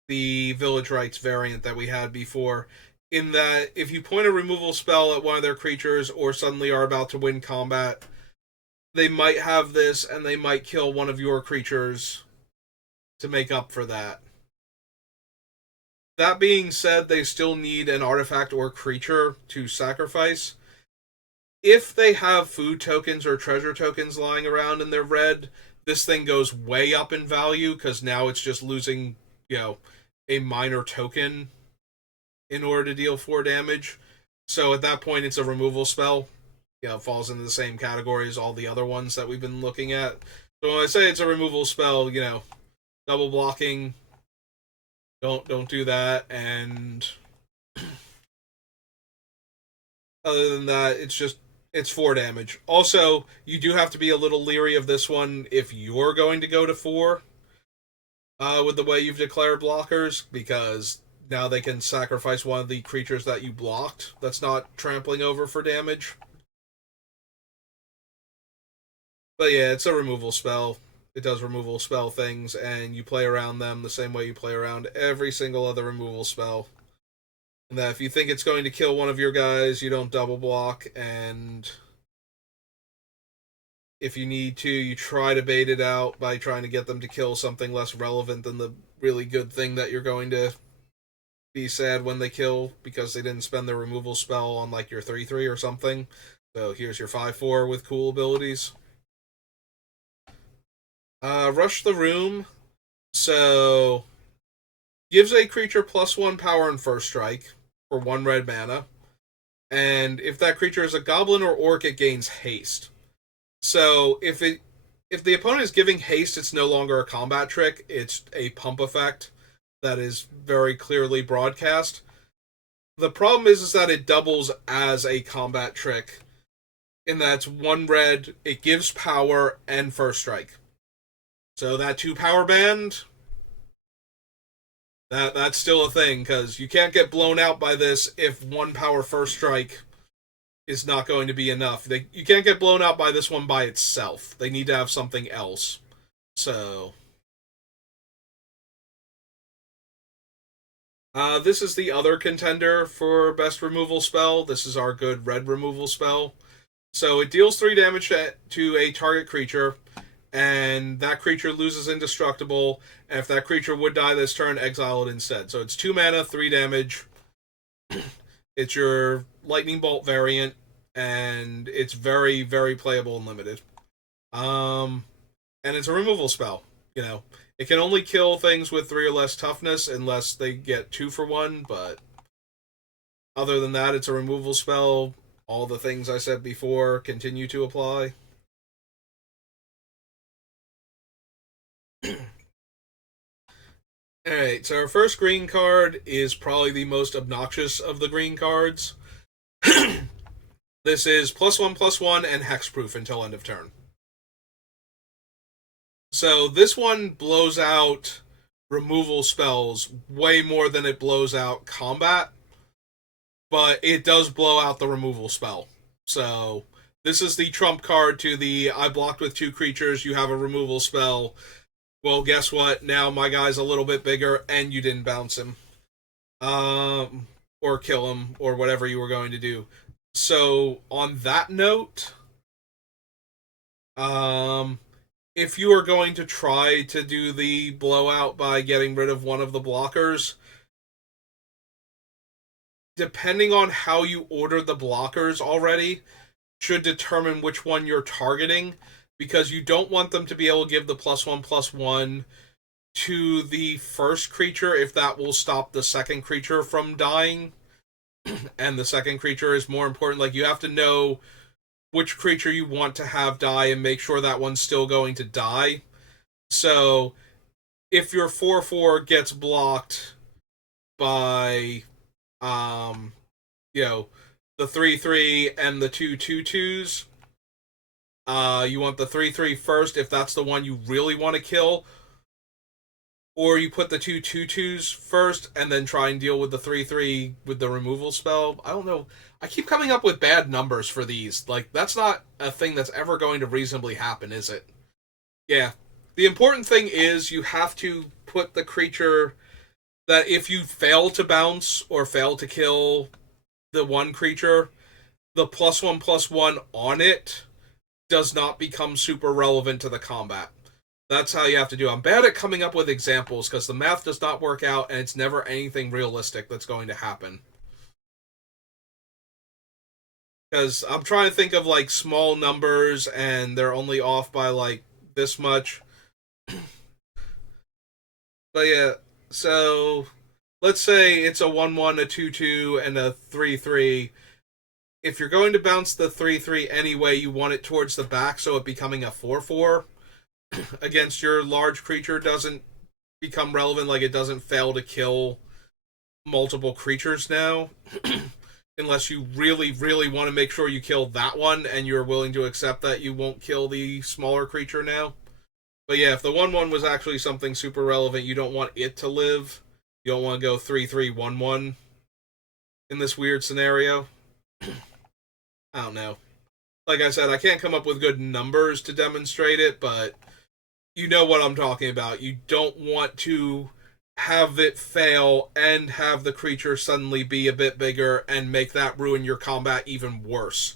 Village Rites variant that we had before, in that if you point a removal spell at one of their creatures or suddenly are about to win combat, they might have this and they might kill one of your creatures to make up for that. That being said, they still need an artifact or creature to sacrifice. If they have food tokens or treasure tokens lying around and they're red, this thing goes way up in value because now it's just losing, a minor token in order to deal 4 damage. So at that point, it's a removal spell. It falls into the same category as all the other ones that we've been looking at. So when I say it's a removal spell, double blocking. Don't do that. And other than that, it's 4 damage. Also, you do have to be a little leery of this one if you're going to go to 4 with the way you've declared blockers, because now they can sacrifice one of the creatures that you blocked that's not trampling over for damage. But yeah, it's a removal spell. It does removal spell things, and you play around them the same way you play around every single other removal spell. And that if you think it's going to kill one of your guys, you don't double block, and if you need to, you try to bait it out by trying to get them to kill something less relevant than the really good thing that you're going to be sad when they kill because they didn't spend their removal spell on like your 3/3 or something. So here's your 5/4 with cool abilities. Rush the Room. So gives a creature +1 power and first strike for 1 red mana. And if that creature is a goblin or orc, it gains haste. So if the opponent is giving haste, it's no longer a combat trick. It's a pump effect that is very clearly broadcast. The problem is that it doubles as a combat trick, in that it's 1 red, it gives power and first strike. So that 2 power band, that's still a thing, because you can't get blown out by this if 1 power first strike is not going to be enough. You can't get blown out by this one by itself. They need to have something else. So this is the other contender for best removal spell. This is our good red removal spell. So it deals 3 damage to a target creature, and that creature loses indestructible, and if that creature would die this turn, exile it instead. So it's 2 mana, 3 damage. It's your lightning bolt variant, and it's very, very playable and limited. And it's a removal spell. You know, it can only kill things with 3 or less toughness unless they get 2 for 1, but other than that, it's a removal spell. All the things I said before continue to apply. Alright, so our first green card is probably the most obnoxious of the green cards. This is +1/+1 and hexproof until end of turn. So this one blows out removal spells way more than it blows out combat, but it does blow out the removal spell. So this is the trump card to the I blocked with 2 creatures, you have a removal spell. Well, guess what? Now my guy's a little bit bigger, and you didn't bounce him. Or kill him, or whatever you were going to do. So, on that note, if you are going to try to do the blowout by getting rid of one of the blockers, depending on how you ordered the blockers already, should determine which one you're targeting, because you don't want them to be able to give the +1/+1 to the first creature if that will stop the second creature from dying. And the second creature is more important. Like, you have to know which creature you want to have die and make sure that one's still going to die. So, if your 4/4 gets blocked by, the 3/3 and the 2/2/2s, you want the 3/3 first if that's the one you really want to kill, or you put the 2/2/2s first and then try and deal with the 3/3 with the removal spell. I don't know. I keep coming up with bad numbers for these. Like, that's not a thing that's ever going to reasonably happen, is it? Yeah. The important thing is you have to put the creature that if you fail to bounce or fail to kill the one creature, the +1/+1 on it does not become super relevant to the combat. That's how you have to do it. I'm bad at coming up with examples because the math does not work out and it's never anything realistic that's going to happen. Because I'm trying to think of like small numbers and they're only off by like this much. But yeah, so let's say it's a 1/1, a 2/2, and a 3/3. If you're going to bounce the 3/3 anyway, you want it towards the back so it becoming a 4/4 against your large creature doesn't become relevant. Like, it doesn't fail to kill multiple creatures now. Unless you really, really want to make sure you kill that one and you're willing to accept that you won't kill the smaller creature now. But yeah, if the 1/1 was actually something super relevant, you don't want it to live. You don't want to go 3/3/1/1 in this weird scenario. I don't know. Like I said, I can't come up with good numbers to demonstrate it, but you know what I'm talking about. You don't want to have it fail and have the creature suddenly be a bit bigger and make that ruin your combat even worse.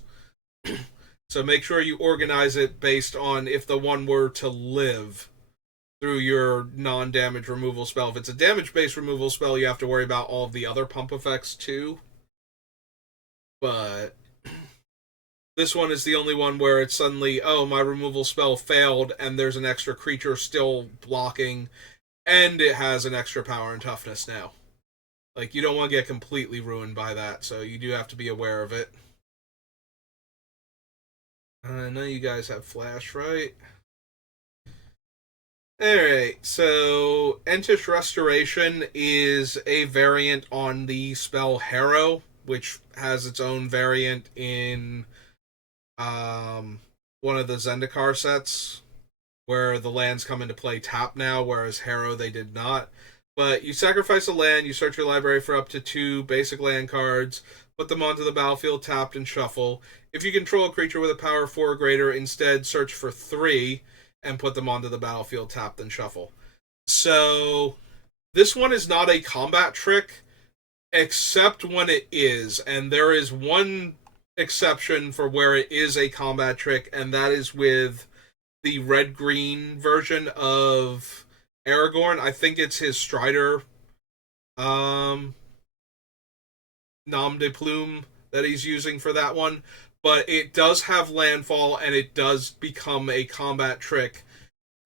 So make sure you organize it based on if the one were to live through your non-damage removal spell. If it's a damage-based removal spell, you have to worry about all of the other pump effects too. But this one is the only one where it's suddenly, oh, my removal spell failed, and there's an extra creature still blocking, and it has an extra power and toughness now. Like, you don't want to get completely ruined by that, so you do have to be aware of it. I know you guys have Flash, right? Alright, so Entish Restoration is a variant on the spell Harrow, which has its own variant in one of the Zendikar sets, where the lands come into play tap now, whereas Harrow they did not. But you sacrifice a land, you search your library for up to 2 basic land cards, put them onto the battlefield tapped and shuffle. If you control a creature with a power 4 or greater, instead search for 3 and put them onto the battlefield tapped and shuffle. So this one is not a combat trick, except when it is, and there is one exception for where it is a combat trick, and that is with the red-green version of Aragorn. I think it's his Strider nom de plume that he's using for that one. But it does have landfall, and it does become a combat trick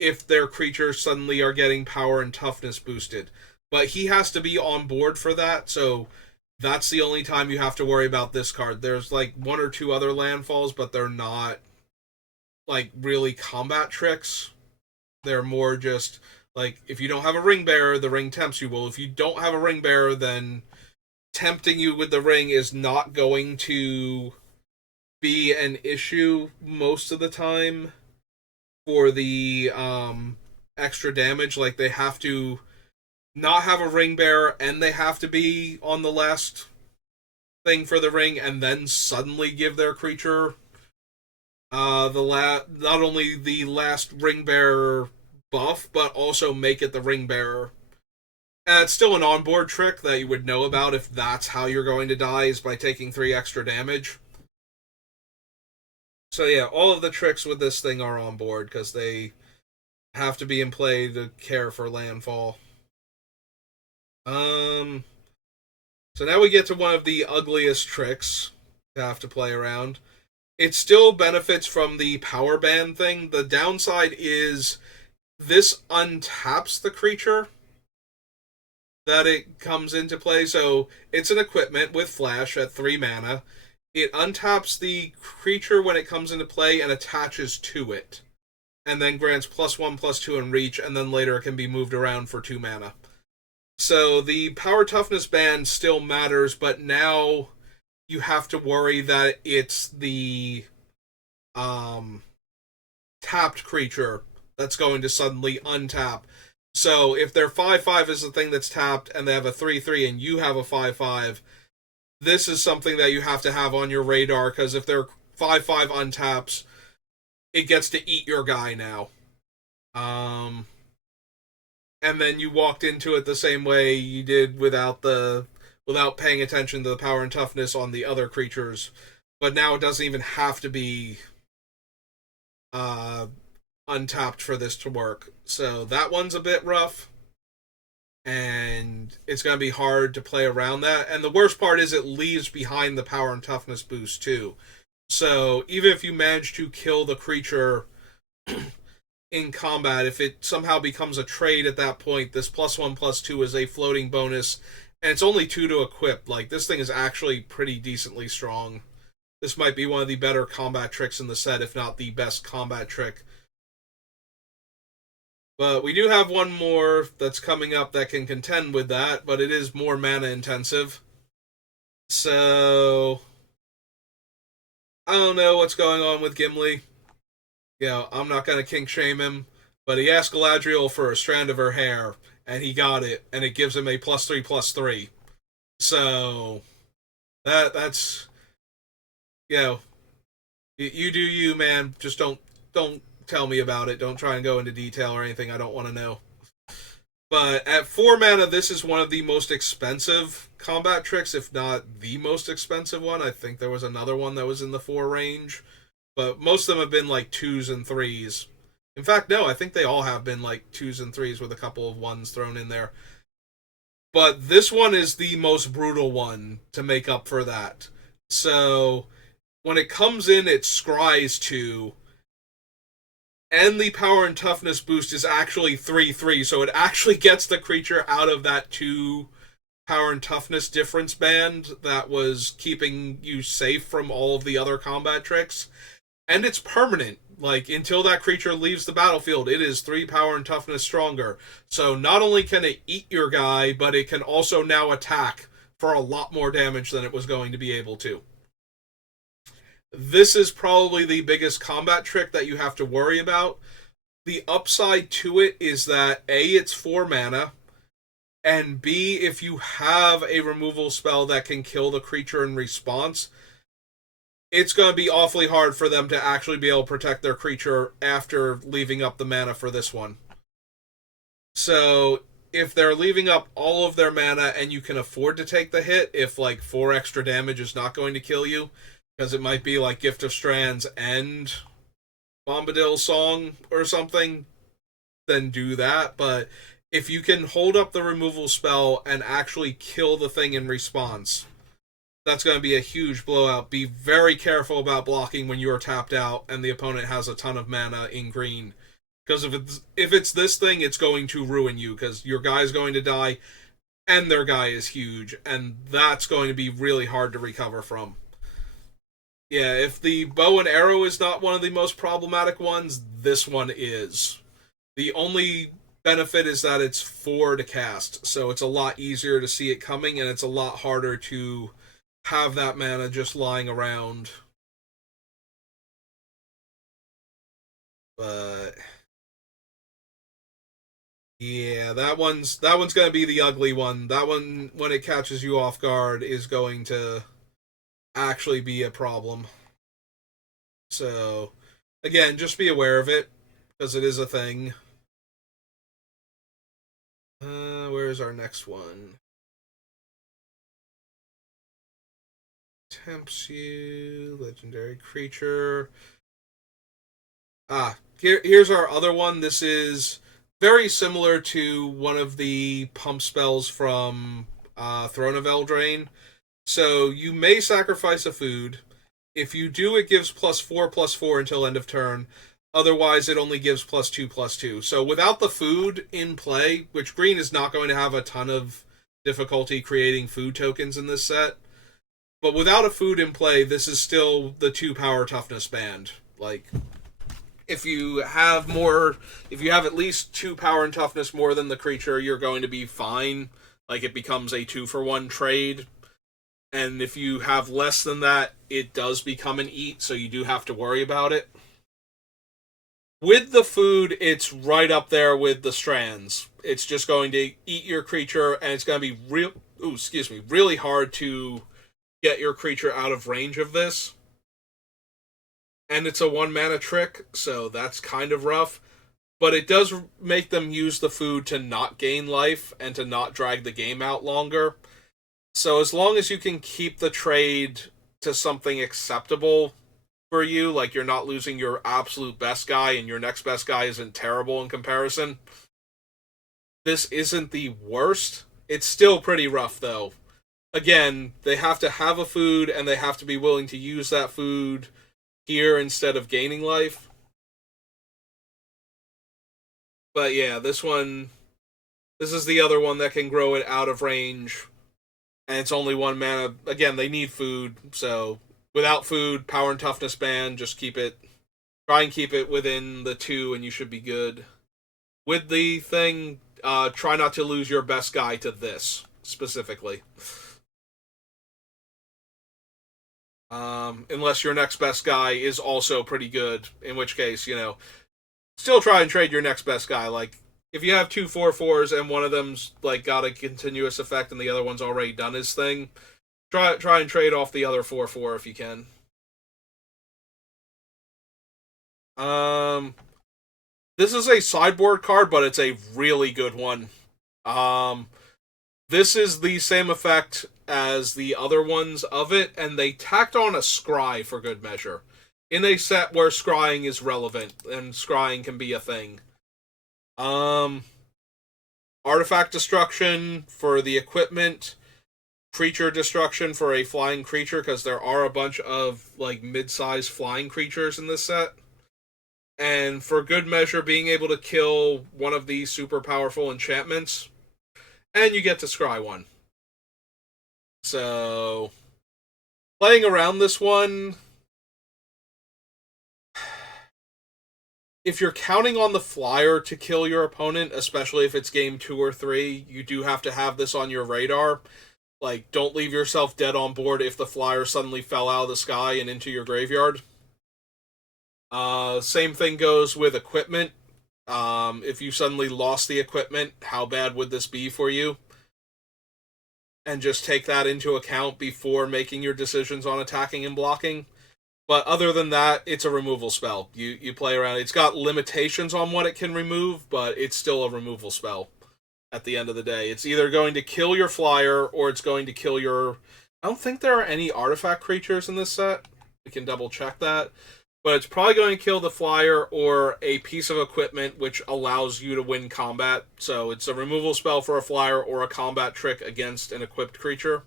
if their creatures suddenly are getting power and toughness boosted. But he has to be on board for that, so that's the only time you have to worry about this card. There's like 1 or 2 other landfalls, but they're not like really combat tricks. They're more just like, if you don't have a ring bearer, the ring tempts you. Well, if you don't have a ring bearer, then tempting you with the ring is not going to be an issue most of the time for the extra damage. Like, they have to not have a ring bearer, and they have to be on the last thing for the ring, and then suddenly give their creature not only the last ring bearer buff, but also make it the ring bearer. And it's still an onboard trick that you would know about if that's how you're going to die, is by taking 3 extra damage. So yeah, all of the tricks with this thing are on board because they have to be in play to care for landfall. So now we get to one of the ugliest tricks to have to play around. It still benefits from the power band thing. The downside is this untaps the creature that it comes into play. So it's an equipment with flash at 3 mana. It untaps the creature when it comes into play and attaches to it, and then grants +1/+2 in reach, and then later it can be moved around for 2 mana. So the power toughness band still matters, but now you have to worry that it's the tapped creature that's going to suddenly untap. So if their 5/5 is the thing that's tapped, and they have a 3/3 and you have a 5/5, this is something that you have to have on your radar, because if their 5/5 untaps, it gets to eat your guy now. And then you walked into it the same way you did without paying attention to the power and toughness on the other creatures. But now it doesn't even have to be untapped for this to work. So that one's a bit rough, and it's going to be hard to play around that. And the worst part is it leaves behind the power and toughness boost too. So even if you manage to kill the creature in combat, if it somehow becomes a trade at that point, this +1/+2 is a floating bonus, and it's only 2 to equip. Like, this thing is actually pretty decently strong. This might be one of the better combat tricks in the set, if not the best combat trick. But we do have one more that's coming up that can contend with that, but it is more mana intensive. So I don't know what's going on with Gimli. I'm not gonna kink shame him, but he asked Galadriel for a strand of her hair, and he got it, and it gives him a +3/+3. So that's you know you do you, man. Just don't tell me about it. Don't try and go into detail or anything. I don't want to know. But at 4 mana, this is one of the most expensive combat tricks, if not the most expensive one. I think there was another one that was in the 4 range, but most of them have been like 2s and 3s. In fact, no, I think they all have been like 2s and 3s with a couple of 1s thrown in there. But this one is the most brutal one to make up for that. So when it comes in, it scries 2, and the power and toughness boost is actually 3/3, so it actually gets the creature out of that 2 power and toughness difference band that was keeping you safe from all of the other combat tricks. And it's permanent. Like, until that creature leaves the battlefield, it is 3 power and toughness stronger. So not only can it eat your guy, but it can also now attack for a lot more damage than it was going to be able to. This is probably the biggest combat trick that you have to worry about. The upside to it is that A, it's 4 mana, and B, if you have a removal spell that can kill the creature in response, it's going to be awfully hard for them to actually be able to protect their creature after leaving up the mana for this one. So if they're leaving up all of their mana and you can afford to take the hit, if like 4 extra damage is not going to kill you, because it might be like Gift of Strands and Bombadil's Song or something, then do that. But if you can hold up the removal spell and actually kill the thing in response, that's going to be a huge blowout. Be very careful about blocking when you are tapped out and the opponent has a ton of mana in green. Because if it's this thing, it's going to ruin you, because your guy's going to die and their guy is huge, and that's going to be really hard to recover from. Yeah, if the bow and arrow is not one of the most problematic ones, this one is. The only benefit is that it's 4 to cast, so it's a lot easier to see it coming, and it's a lot harder to have that mana just lying around. But yeah, that one's gonna be the ugly one. That one, when it catches you off guard, is going to actually be a problem. So again, just be aware of it, because it is a thing. Where's our next one? Tempts you, legendary creature. Here's our other one. This is very similar to one of the pump spells from Throne of Eldraine. So you may sacrifice a food. If you do, it gives +4/+4 until end of turn. Otherwise, it only gives +2/+2. So without the food in play, which green is not going to have a ton of difficulty creating food tokens in this set, but without a food in play, this is still the 2 power toughness band. Like, if you have at least 2 power and toughness more than the creature, you're going to be fine. Like, it becomes a 2-for-1 trade. And if you have less than that, it does become an eat, so you do have to worry about it. With the food, it's right up there with the strands. It's just going to eat your creature, and it's going to be really hard to get your creature out of range of this. And it's a 1 mana trick, so that's kind of rough. But it does make them use the food to not gain life and to not drag the game out longer. So as long as you can keep the trade to something acceptable for you, like you're not losing your absolute best guy and your next best guy isn't terrible in comparison, this isn't the worst. It's still pretty rough, though. Again, they have to have a food, and they have to be willing to use that food here instead of gaining life. But yeah, this is the other one that can grow it out of range, and it's only 1 mana. Again, they need food, so without food, power and toughness band, try and keep it within the 2, and you should be good. with the thing, try not to lose your best guy to this specifically. Unless your next best guy is also pretty good, in which case, still try and trade your next best guy. Like, if you have two 4/4s and one of them's like got a continuous effect and the other one's already done his thing, try and trade off the other 4/4 if you can. Um, this is a sideboard card, but it's a really good one. Um, this is the same effect as the other ones of it, and they tacked on a scry for good measure. In a set where scrying is relevant and scrying can be a thing. Um, Artifact destruction for the equipment, creature destruction for a flying creature, because there are a bunch of like mid-sized flying creatures in this set. And for good measure, being able to kill one of these super powerful enchantments, and you get to scry one. So, playing around this one, if you're counting on the flyer to kill your opponent, especially if it's game 2 or 3, you do have to have this on your radar. Like, don't leave yourself dead on board if the flyer suddenly fell out of the sky and into your graveyard. Same thing goes with equipment. If you suddenly lost the equipment, how bad would this be for you? And just take that into account before making your decisions on attacking and blocking. But other than that, it's a removal spell. You play around. It's got limitations on what it can remove, but it's still a removal spell at the end of the day. It's either going to kill your flyer or it's going to kill your... I don't think there are any artifact creatures in this set. We can double check that. But it's probably going to kill the flyer or a piece of equipment which allows you to win combat. So it's a removal spell for a flyer or a combat trick against an equipped creature.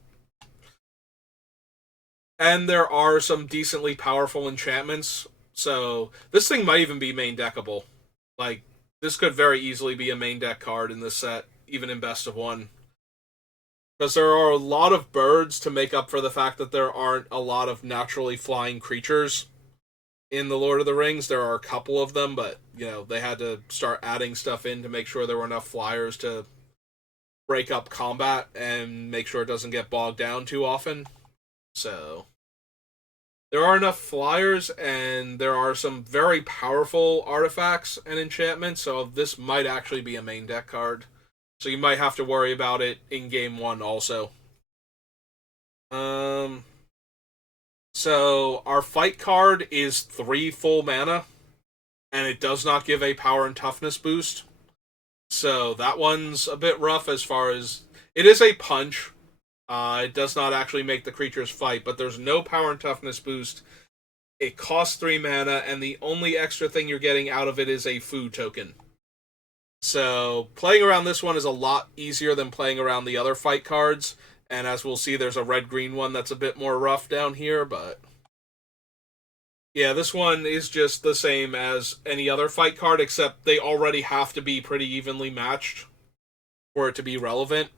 And there are some decently powerful enchantments. So this thing might even be main deckable. Like, this could very easily be a main deck card in this set, even in best of one. Because there are a lot of birds to make up for the fact that there aren't a lot of naturally flying creatures in the Lord of the Rings. There are a couple of them, but, they had to start adding stuff in to make sure there were enough flyers to break up combat and make sure it doesn't get bogged down too often. So, there are enough flyers, and there are some very powerful artifacts and enchantments, so this might actually be a main deck card. So you might have to worry about it in game 1 also. So our fight card is 3 full mana, and it does not give a power and toughness boost. So that one's a bit rough as far as... It is a punch. It does not actually make the creatures fight, but there's no power and toughness boost. It costs 3 mana, and the only extra thing you're getting out of it is a food token. So playing around this one is a lot easier than playing around the other fight cards. And as we'll see, there's a red-green one that's a bit more rough down here, but... Yeah, this one is just the same as any other fight card, except they already have to be pretty evenly matched for it to be relevant.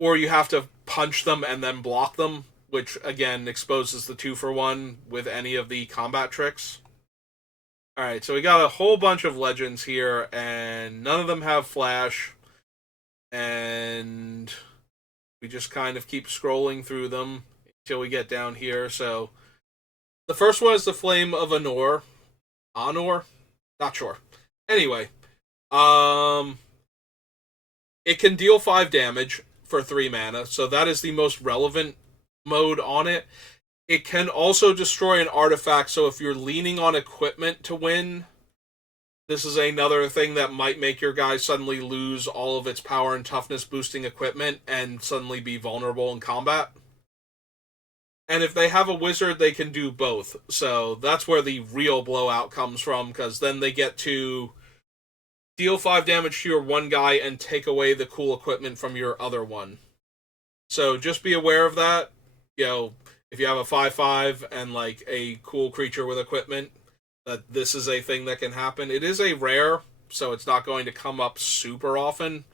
Or you have to punch them and then block them, which, again, exposes the 2-for-1 with any of the combat tricks. Alright, so we got a whole bunch of legends here, and none of them have flash. And we just kind of keep scrolling through them until we get down here. So the first one is the Flame of Anor. Anor? Not sure. Anyway, it can deal 5 damage for 3 mana, so that is the most relevant mode on it. It can also destroy an artifact, so if you're leaning on equipment to win, this is another thing that might make your guy suddenly lose all of its power and toughness boosting equipment and suddenly be vulnerable in combat. And if they have a wizard, they can do both. So that's where the real blowout comes from, because then they get to deal 5 damage to your one guy and take away the cool equipment from your other one. So just be aware of that. If you have a 5/5 and like a cool creature with equipment, that this is a thing that can happen. It is a rare, so it's not going to come up super often.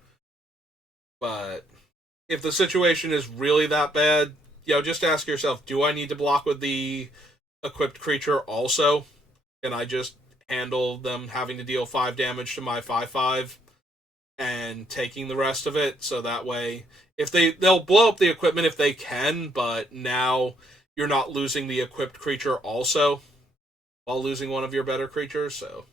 But if the situation is really that bad, just ask yourself, do I need to block with the equipped creature also? Can I just handle them having to deal 5 damage to my 5/5 and taking the rest of it. So that way, if they'll blow up the equipment if they can, but now you're not losing the equipped creature also while losing one of your better creatures. So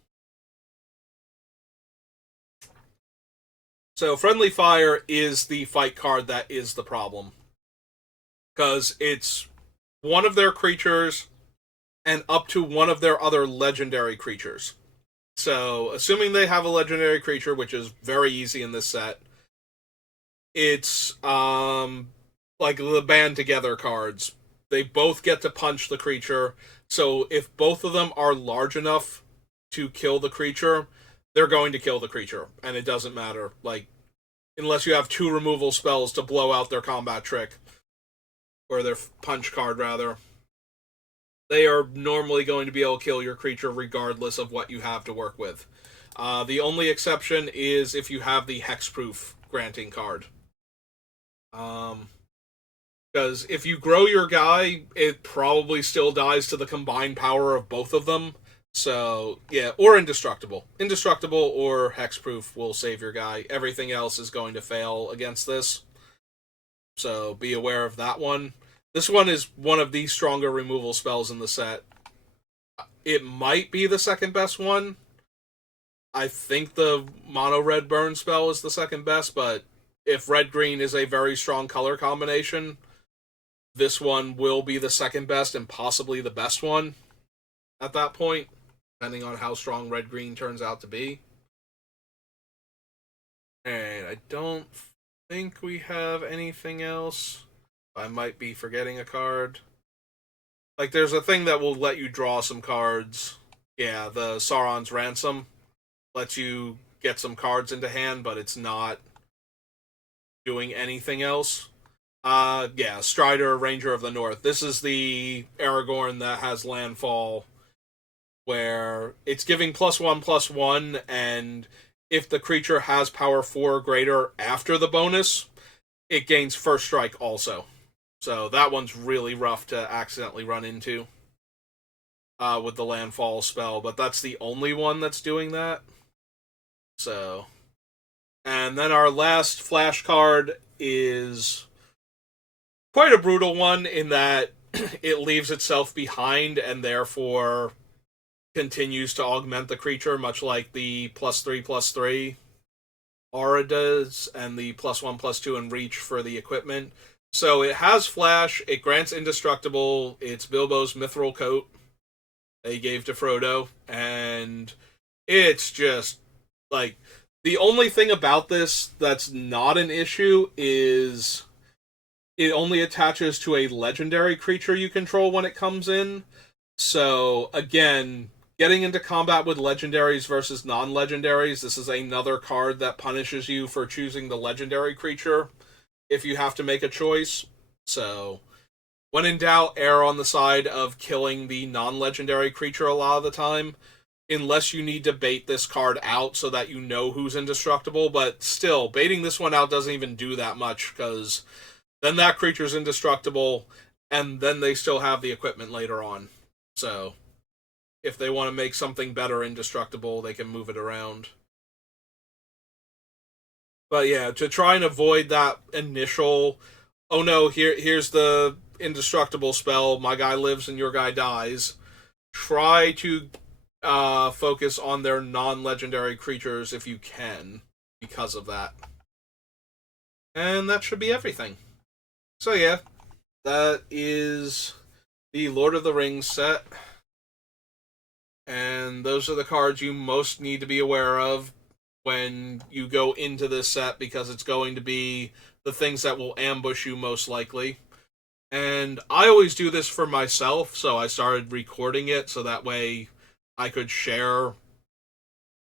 Friendly Fire is the fight card that is the problem. Because it's one of their creatures and up to one of their other legendary creatures. So, assuming they have a legendary creature, which is very easy in this set, it's like the band together cards. They both get to punch the creature. So if both of them are large enough to kill the creature, they're going to kill the creature, and it doesn't matter. Like, unless you have 2 removal spells to blow out their combat trick, or their punch card rather, they are normally going to be able to kill your creature regardless of what you have to work with. The only exception is if you have the hexproof granting card. Because if you grow your guy, it probably still dies to the combined power of both of them. So, yeah, or Indestructible. Indestructible or Hexproof will save your guy. Everything else is going to fail against this. So, be aware of that one. This one is one of the stronger removal spells in the set. It might be the second best one. I think the mono-red burn spell is the second best, but if red-green is a very strong color combination, this one will be the second best and possibly the best one at that point, depending on how strong red-green turns out to be. And I don't think we have anything else. I might be forgetting a card. Like, there's a thing that will let you draw some cards. Yeah, the Sauron's Ransom lets you get some cards into hand, but it's not doing anything else. Yeah, Strider, Ranger of the North. This is the Aragorn that has landfall, where it's giving +1/+1, and if the creature has power 4 or greater after the bonus, it gains first strike also. So that one's really rough to accidentally run into with the landfall spell, but that's the only one that's doing that. So, and then our last flash card is quite a brutal one in that it leaves itself behind and therefore continues to augment the creature, much like the +3/+3 Aura does, and the +1/+2 in Reach for the equipment. So it has Flash, it grants Indestructible, it's Bilbo's Mithril Coat they gave to Frodo, and it's just, like, the only thing about this that's not an issue is it only attaches to a legendary creature you control when it comes in. So, again, getting into combat with legendaries versus non-legendaries, this is another card that punishes you for choosing the legendary creature if you have to make a choice. So, when in doubt, err on the side of killing the non-legendary creature a lot of the time, unless you need to bait this card out so that you know who's indestructible. But still, baiting this one out doesn't even do that much, because then that creature's indestructible, and then they still have the equipment later on. So, if they want to make something better indestructible, they can move it around. But yeah, to try and avoid that initial, oh no, here's the indestructible spell, my guy lives and your guy dies, try to focus on their non-legendary creatures if you can, because of that. And that should be everything. So yeah, that is the Lord of the Rings set. And those are the cards you most need to be aware of when you go into this set, because it's going to be the things that will ambush you most likely. And I always do this for myself, so I started recording it so that way I could share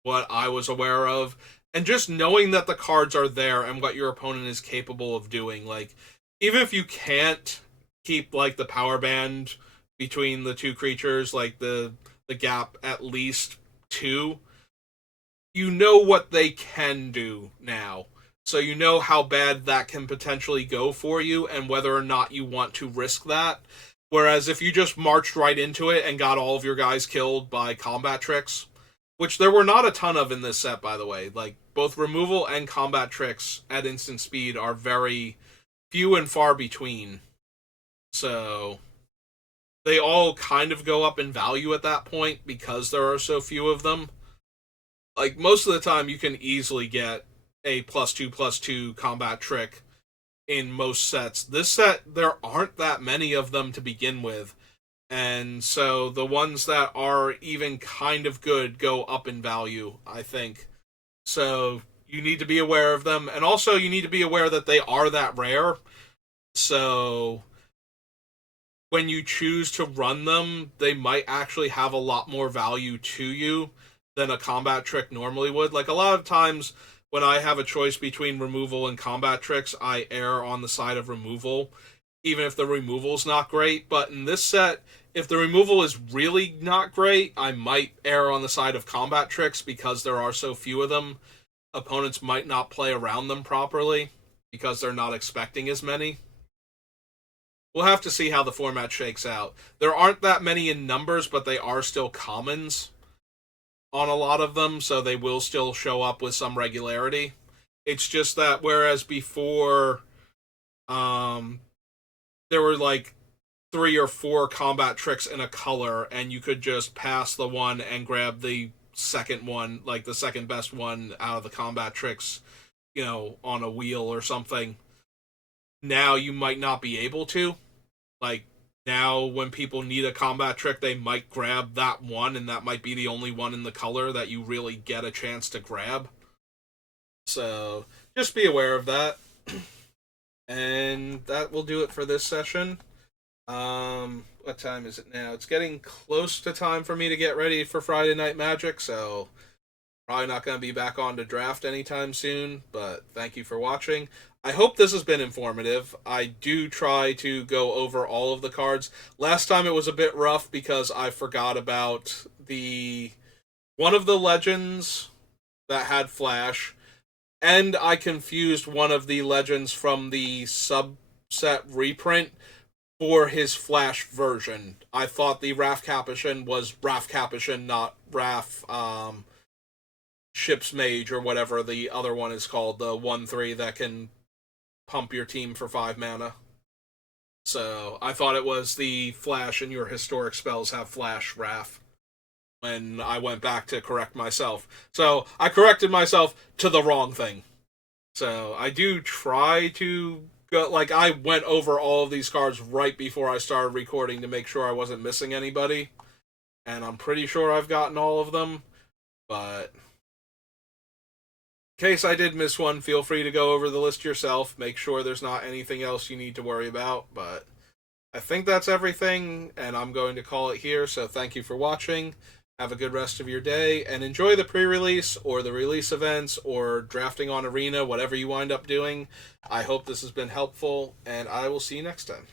what I was aware of. And just knowing that the cards are there and what your opponent is capable of doing. Like, even if you can't keep, like, the power band between the two creatures, like the gap at least 2, you know what they can do now. So you know how bad that can potentially go for you and whether or not you want to risk that. Whereas if you just marched right into it and got all of your guys killed by combat tricks, which there were not a ton of in this set, by the way, like both removal and combat tricks at instant speed are very few and far between. So they all kind of go up in value at that point because there are so few of them. Like most of the time you can easily get a +2/+2 combat trick in most sets. This set, there aren't that many of them to begin with. And so the ones that are even kind of good go up in value, I think. So you need to be aware of them. And also you need to be aware that they are that rare. So when you choose to run them, they might actually have a lot more value to you than a combat trick normally would. Like a lot of times when I have a choice between removal and combat tricks, I err on the side of removal, even if the removal's not great. But in this set, if the removal is really not great, I might err on the side of combat tricks because there are so few of them. Opponents might not play around them properly because they're not expecting as many. We'll have to see how the format shakes out. There aren't that many in numbers, but they are still commons on a lot of them, so they will still show up with some regularity. It's just that whereas before there were like 3 or 4 combat tricks in a color, and you could just pass the one and grab the second one, like the second best one out of the combat tricks, on a wheel or something. Now you might not be able to. Like, now when people need a combat trick, they might grab that one, and that might be the only one in the color that you really get a chance to grab. So, just be aware of that. And that will do it for this session. What time is it now? It's getting close to time for me to get ready for Friday Night Magic, so probably not going to be back on to draft anytime soon, but thank you for watching. I hope this has been informative. I do try to go over all of the cards. Last time it was a bit rough because I forgot about one of the legends that had Flash, and I confused one of the legends from the subset reprint for his Flash version. I thought the Raph Capuchin was Raph Capuchin, not Raph Ship's Mage or whatever the other one is called, the 1/3 that can pump your team for 5 mana. So I thought it was the Flash and your historic spells have Flash Raph when I went back to correct myself. So I corrected myself to the wrong thing. So I do try to go, like, I went over all of these cards right before I started recording to make sure I wasn't missing anybody. And I'm pretty sure I've gotten all of them. But in case I did miss one, feel free to go over the list yourself. Make sure there's not anything else you need to worry about. But I think that's everything, and I'm going to call it here. So thank you for watching. Have a good rest of your day, and enjoy the pre-release or the release events or drafting on Arena, whatever you wind up doing. I hope this has been helpful, and I will see you next time.